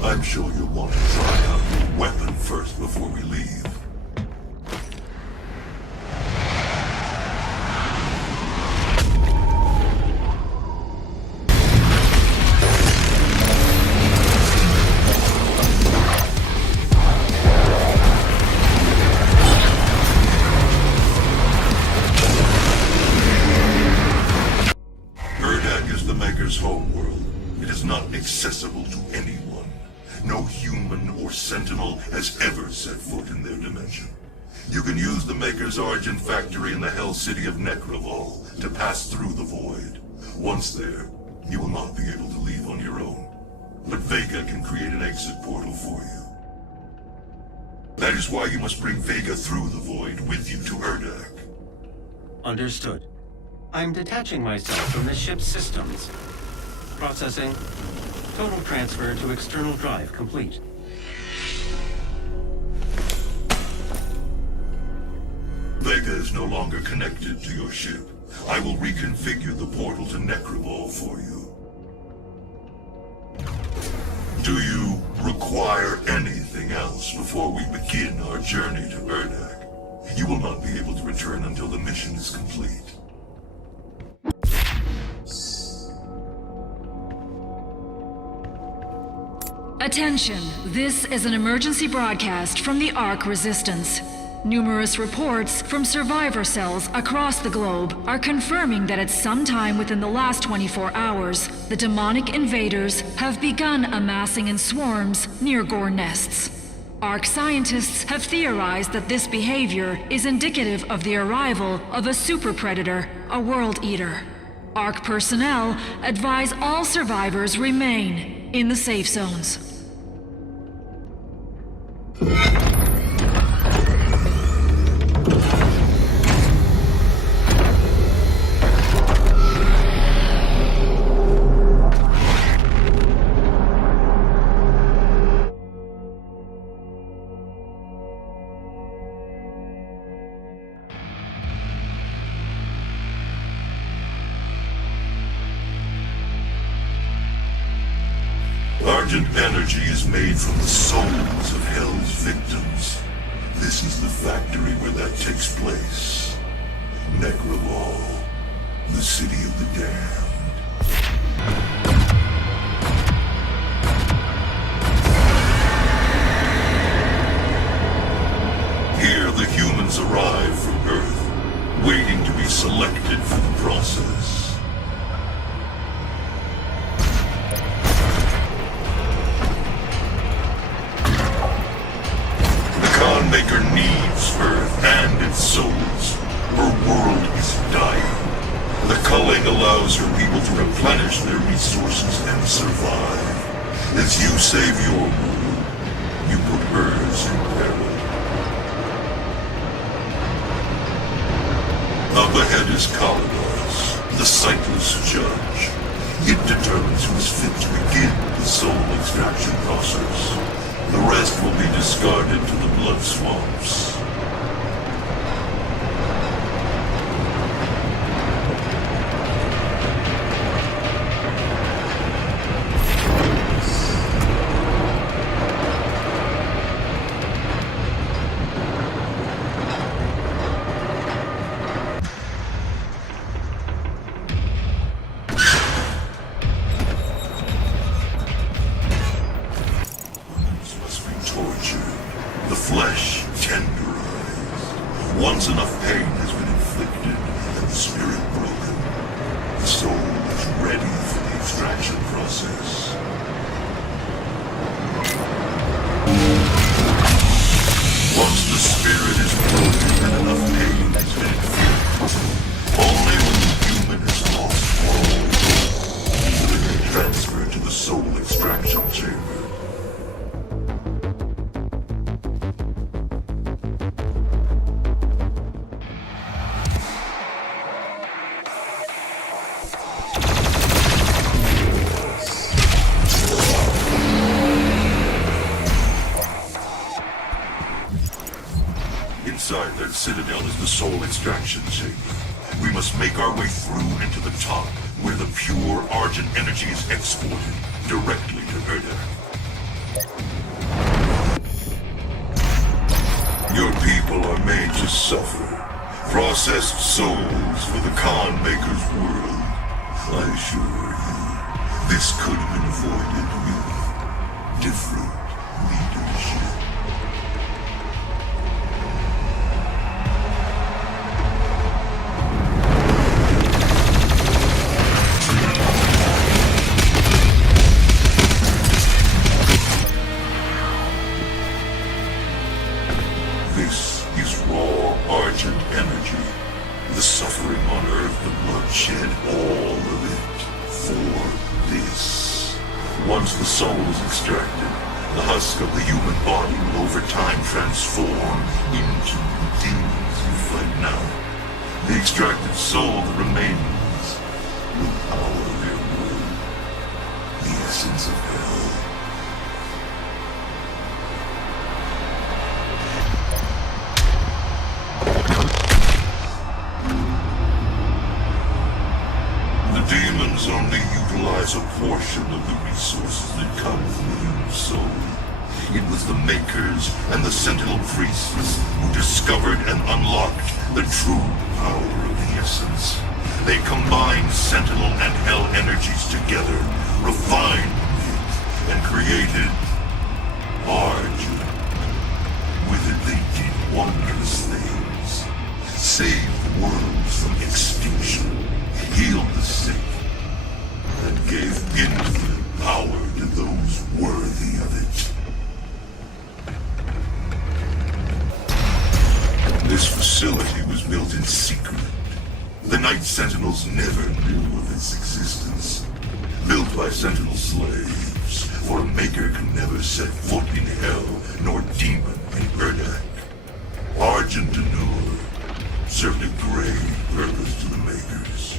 I'm sure you'll want to try out your weapon first before we leave. Urdak is the Maker's homeworld. It is not accessible to anyone. No human or Sentinel has ever set foot in their dimension. You can use the Maker's Argent factory in the Hell City of Necrovol to pass through the Void. Once there, you will not be able to leave on your own. But Vega can create an exit portal for you. That is why you must bring Vega through the Void with you to Urdak. Understood. I'm detaching myself from the ship's systems. Processing. Total transfer to external drive complete. Vega is no longer connected to your ship. I will reconfigure the portal to Necrovol for you. Do you require anything else before we begin our journey to Urdak? You will not be able to return until the mission is complete. Attention, this is an emergency broadcast from the Ark Resistance. Numerous reports from survivor cells across the globe are confirming that at some time within the last 24 hours, the demonic invaders have begun amassing in swarms near Gore nests. Ark scientists have theorized that this behavior is indicative of the arrival of a super predator, a world eater. Ark personnel advise all survivors remain in the safe zones. Argent energy is made from the souls of Hell's victims. This is the factory where that takes place. Necrovol, the city of the damned. Here the humans arrive from Earth, waiting to be selected for the process. souls. Her world is dying. The culling allows her people to replenish their resources and survive. As you save your world, you put hers in peril. Up ahead is Kalados, the sightless judge. It determines who is fit to begin the soul extraction process. The rest will be discarded to the blood swamps. Inside that citadel is the soul extraction chamber. We must make our way through into the top, where the pure Argent energy is exported directly to Erdak. Your people are made to suffer. Processed souls for the Khan Maker's world. I assure you, this could have been avoided with different leadership. This is raw Argent energy. The suffering on Earth, the bloodshed, all of it. For this. Once the soul is extracted, the husk of the human body will over time transform into the demons you fight now. The extracted soul that remains will power their world. The essence of hell. Demons only utilize a portion of the resources that come from the human soul. It was the Makers and the Sentinel Priests who discovered and unlocked the true power of the essence. They combined Sentinel and Hell energies together, refined it, and created Argent. With it they did wondrous things. Saved worlds from extinction. Healed the sick, and gave infinite power to those worthy of it. This facility was built in secret. The Night Sentinels never knew of its existence. Built by Sentinel slaves, for a Maker can never set foot in Hell, nor demon in Erdak. Argent served a grave purpose to the Makers.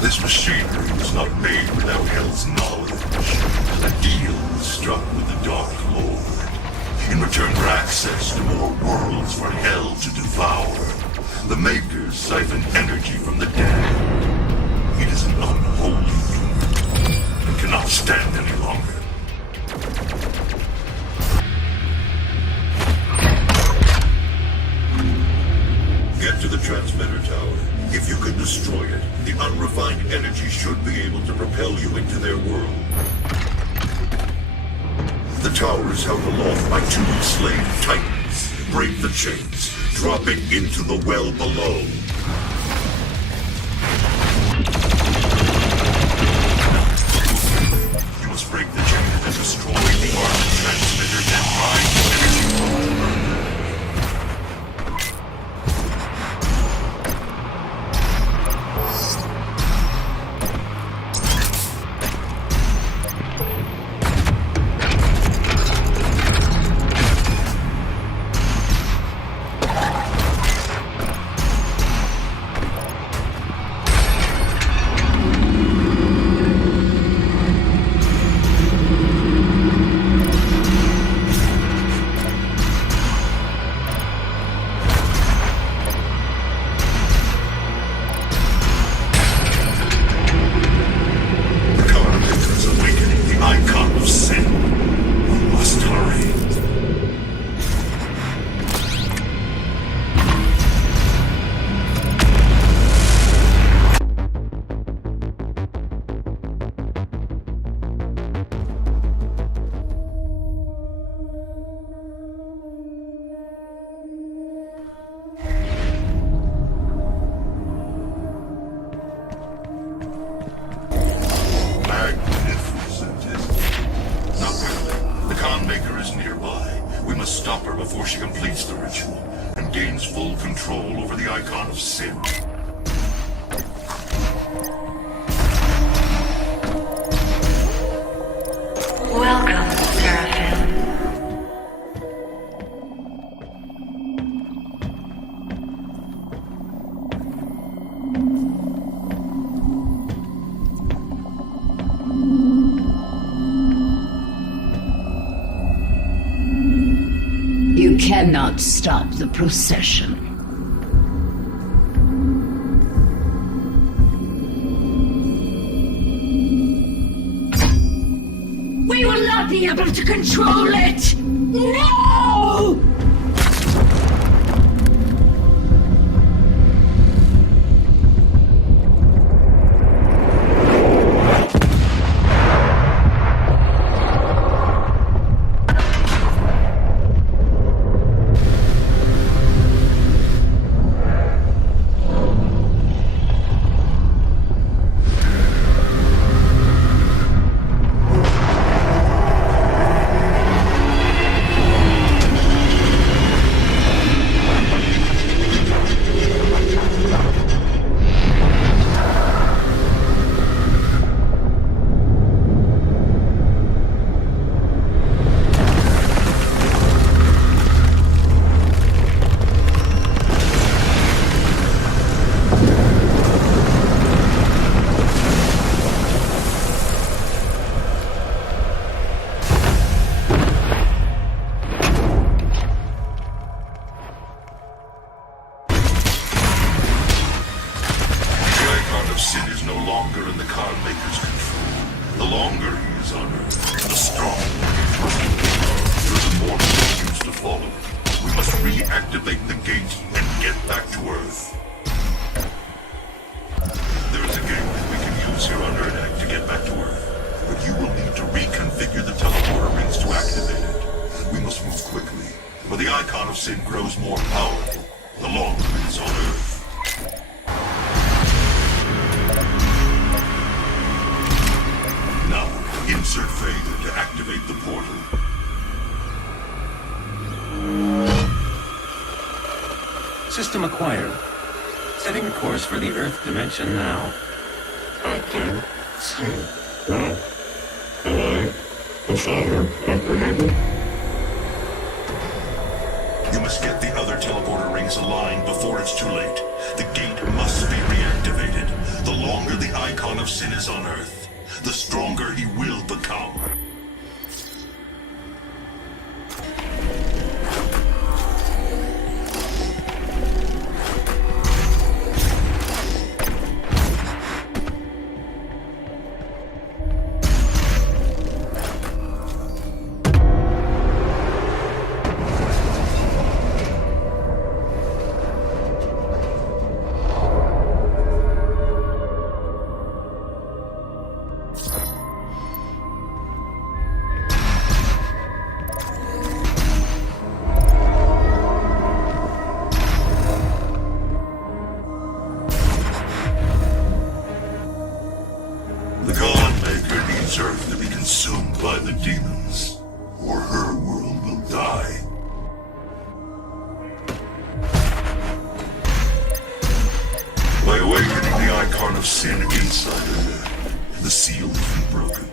This machinery was not made without Hell's knowledge. A deal was struck with the Dark Lord. In return for access to more worlds for Hell to devour, the Makers siphon energy from the dead. It is an unholy union and cannot stand any longer. Get to the transmitter tower. If you can destroy it, the unrefined energy should be able to propel you into their world. The tower is held aloft by two enslaved titans. Break the chains, dropping into the well below. You must break the chains and destroy the Argent transmitter and mine the energy from the before she completes the ritual and gains full control over the Icon of Sin. Welcome, Seraphim. You cannot stop the procession. We will not be able to control it! No! System acquired. Setting a course for the Earth dimension now. Hello? Is Adam apprehended? You must get the other teleporter rings aligned before it's too late. The gate must be reactivated. The longer the Icon of Sin is on Earth, the stronger he will become. Earth to be consumed by the demons, or her world will die. By awakening the Icon of Sin inside her, the seal has been broken.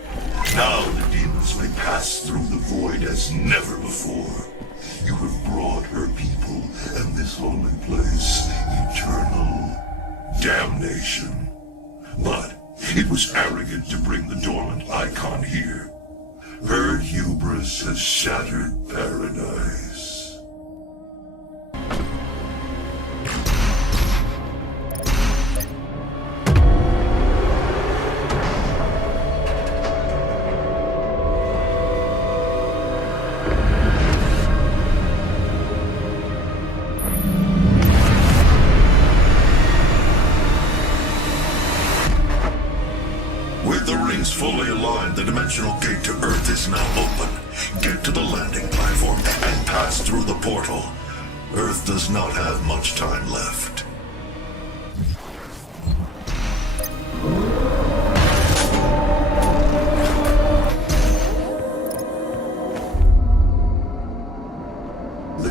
Now the demons may pass through the void as never before. You have brought her people and this holy place eternal damnation. But it was arrogant to bring the dormant icon here. Her hubris has shattered paradise. Fully aligned, the dimensional gate to Earth is now open. Get to the landing platform and pass through the portal. Earth does not have much time left. The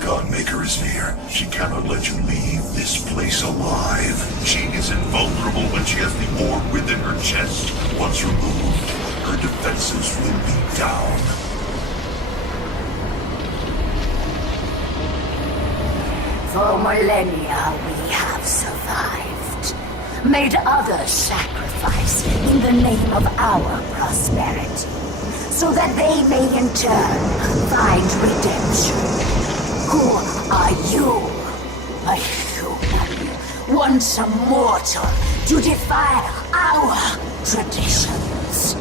millennia we have survived, made others sacrifice in the name of our prosperity, so that they may in turn find redemption. Who are you? A human, once a mortal, to defy our traditions.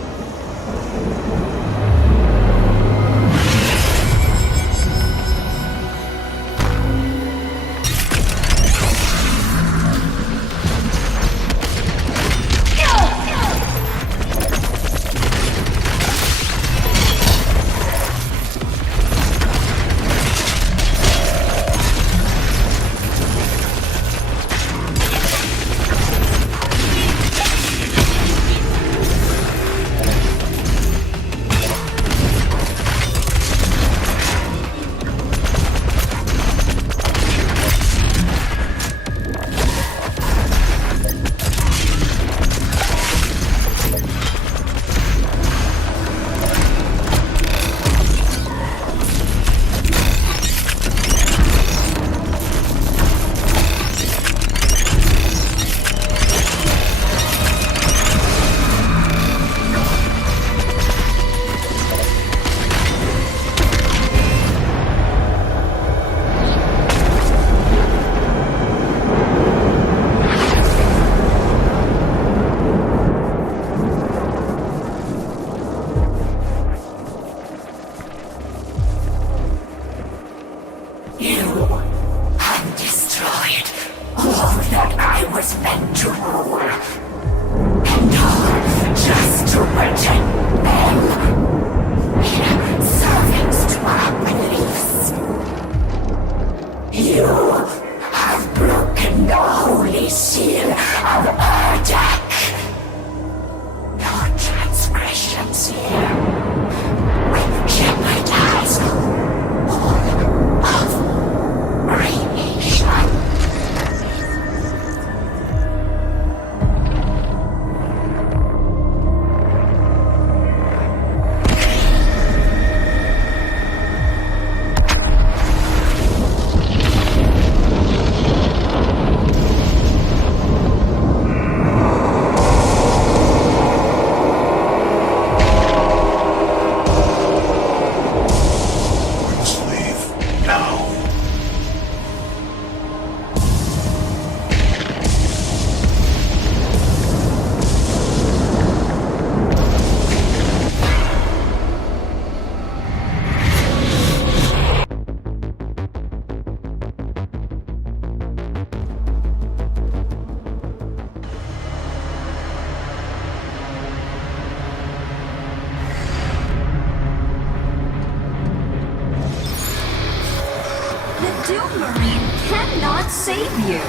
Save you.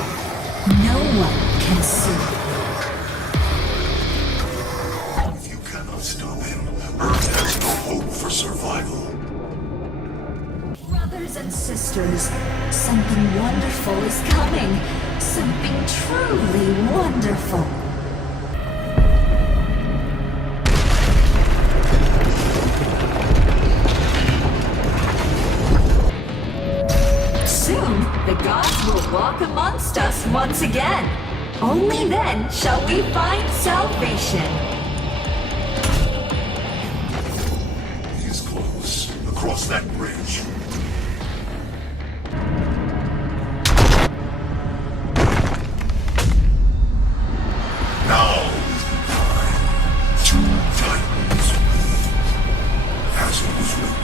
No one can save you. If you cannot stop him, Earth has no hope for survival. Brothers and sisters, something wonderful is coming. Something truly wonderful. The gods will walk amongst us once again. Only then shall we find salvation. He's close. Across that bridge. Now is the time. Two titans. As it was written.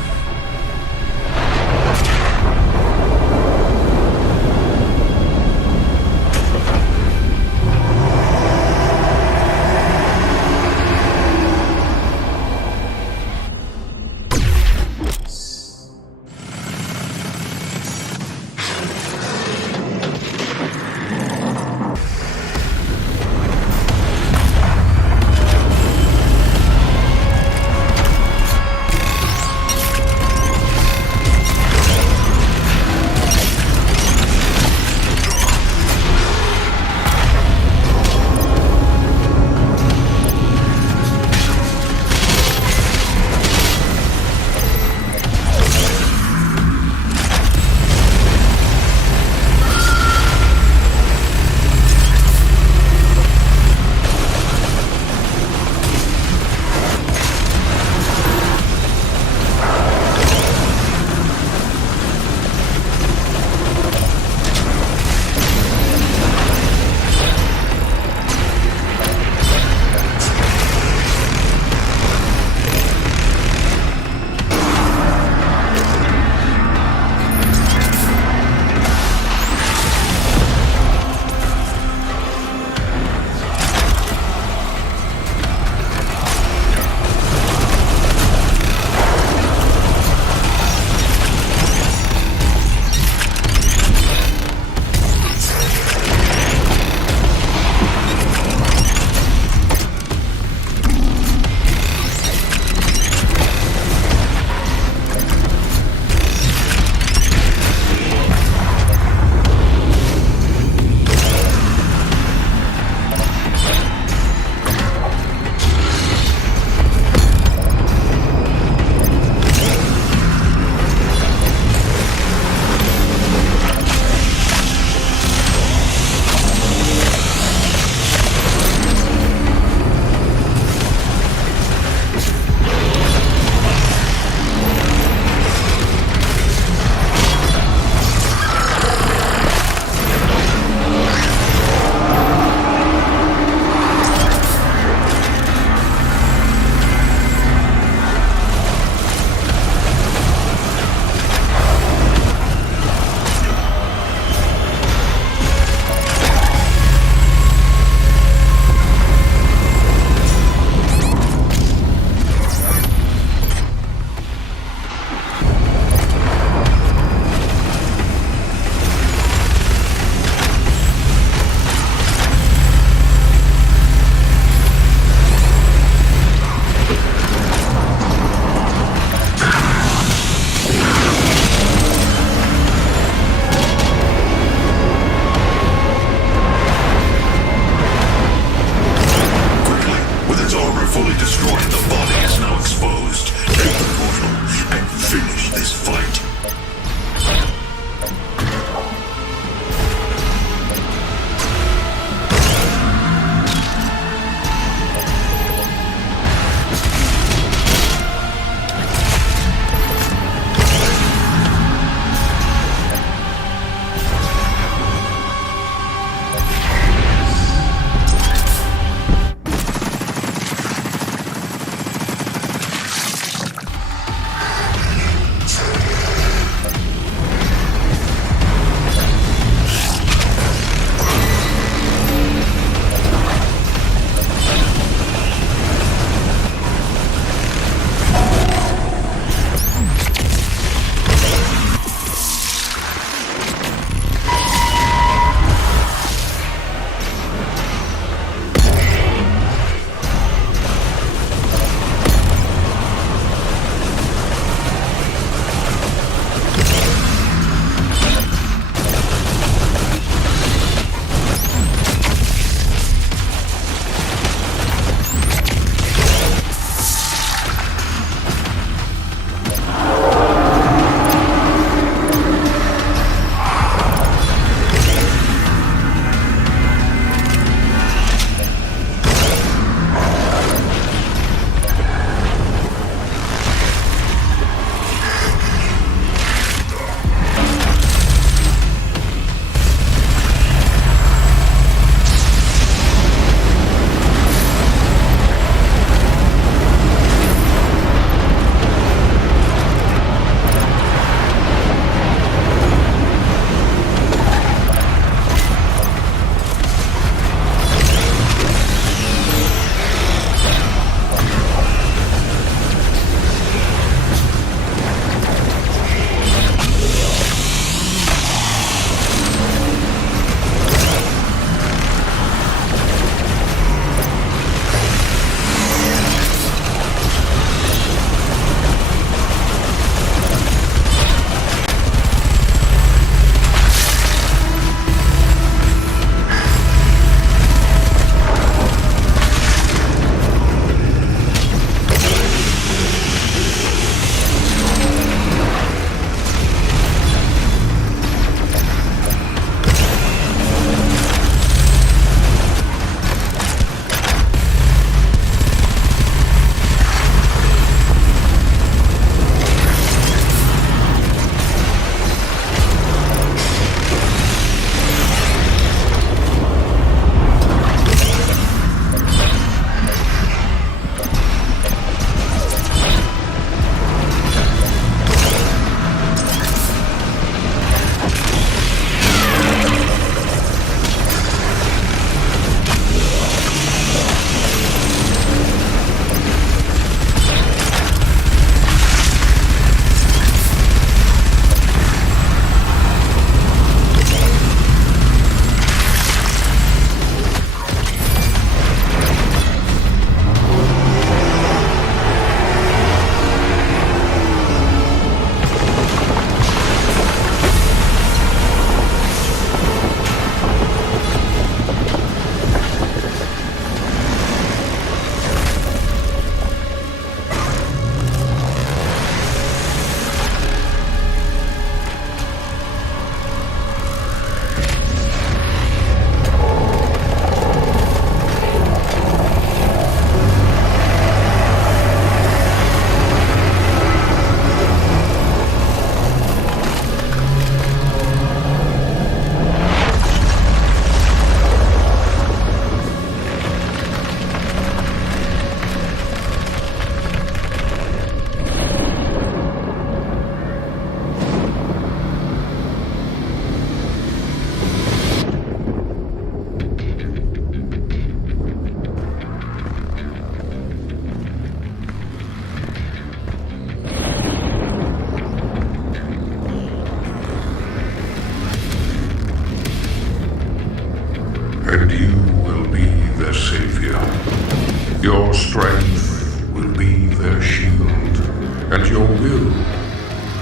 will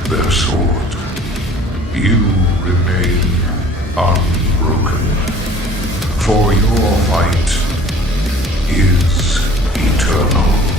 their sword. You remain unbroken, for your fight is eternal.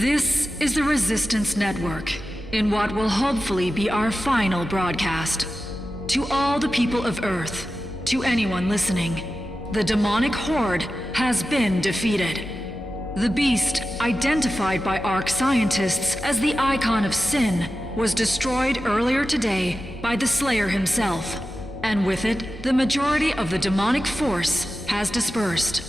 This is the Resistance Network, in what will hopefully be our final broadcast. To all the people of Earth, to anyone listening, the demonic horde has been defeated. The beast, identified by Ark scientists as the icon of sin, was destroyed earlier today by the Slayer himself, and with it, the majority of the demonic force has dispersed.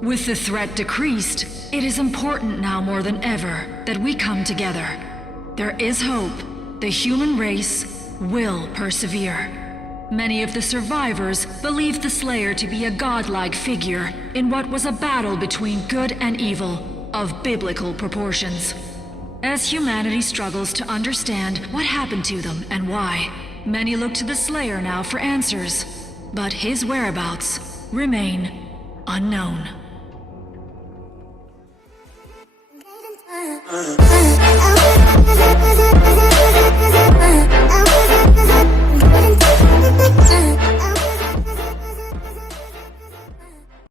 With the threat decreased, it is important now more than ever that we come together. There is hope. The human race will persevere. Many of the survivors believe the Slayer to be a godlike figure in what was a battle between good and evil of biblical proportions. As humanity struggles to understand what happened to them and why, many look to the Slayer now for answers, but his whereabouts remain unknown.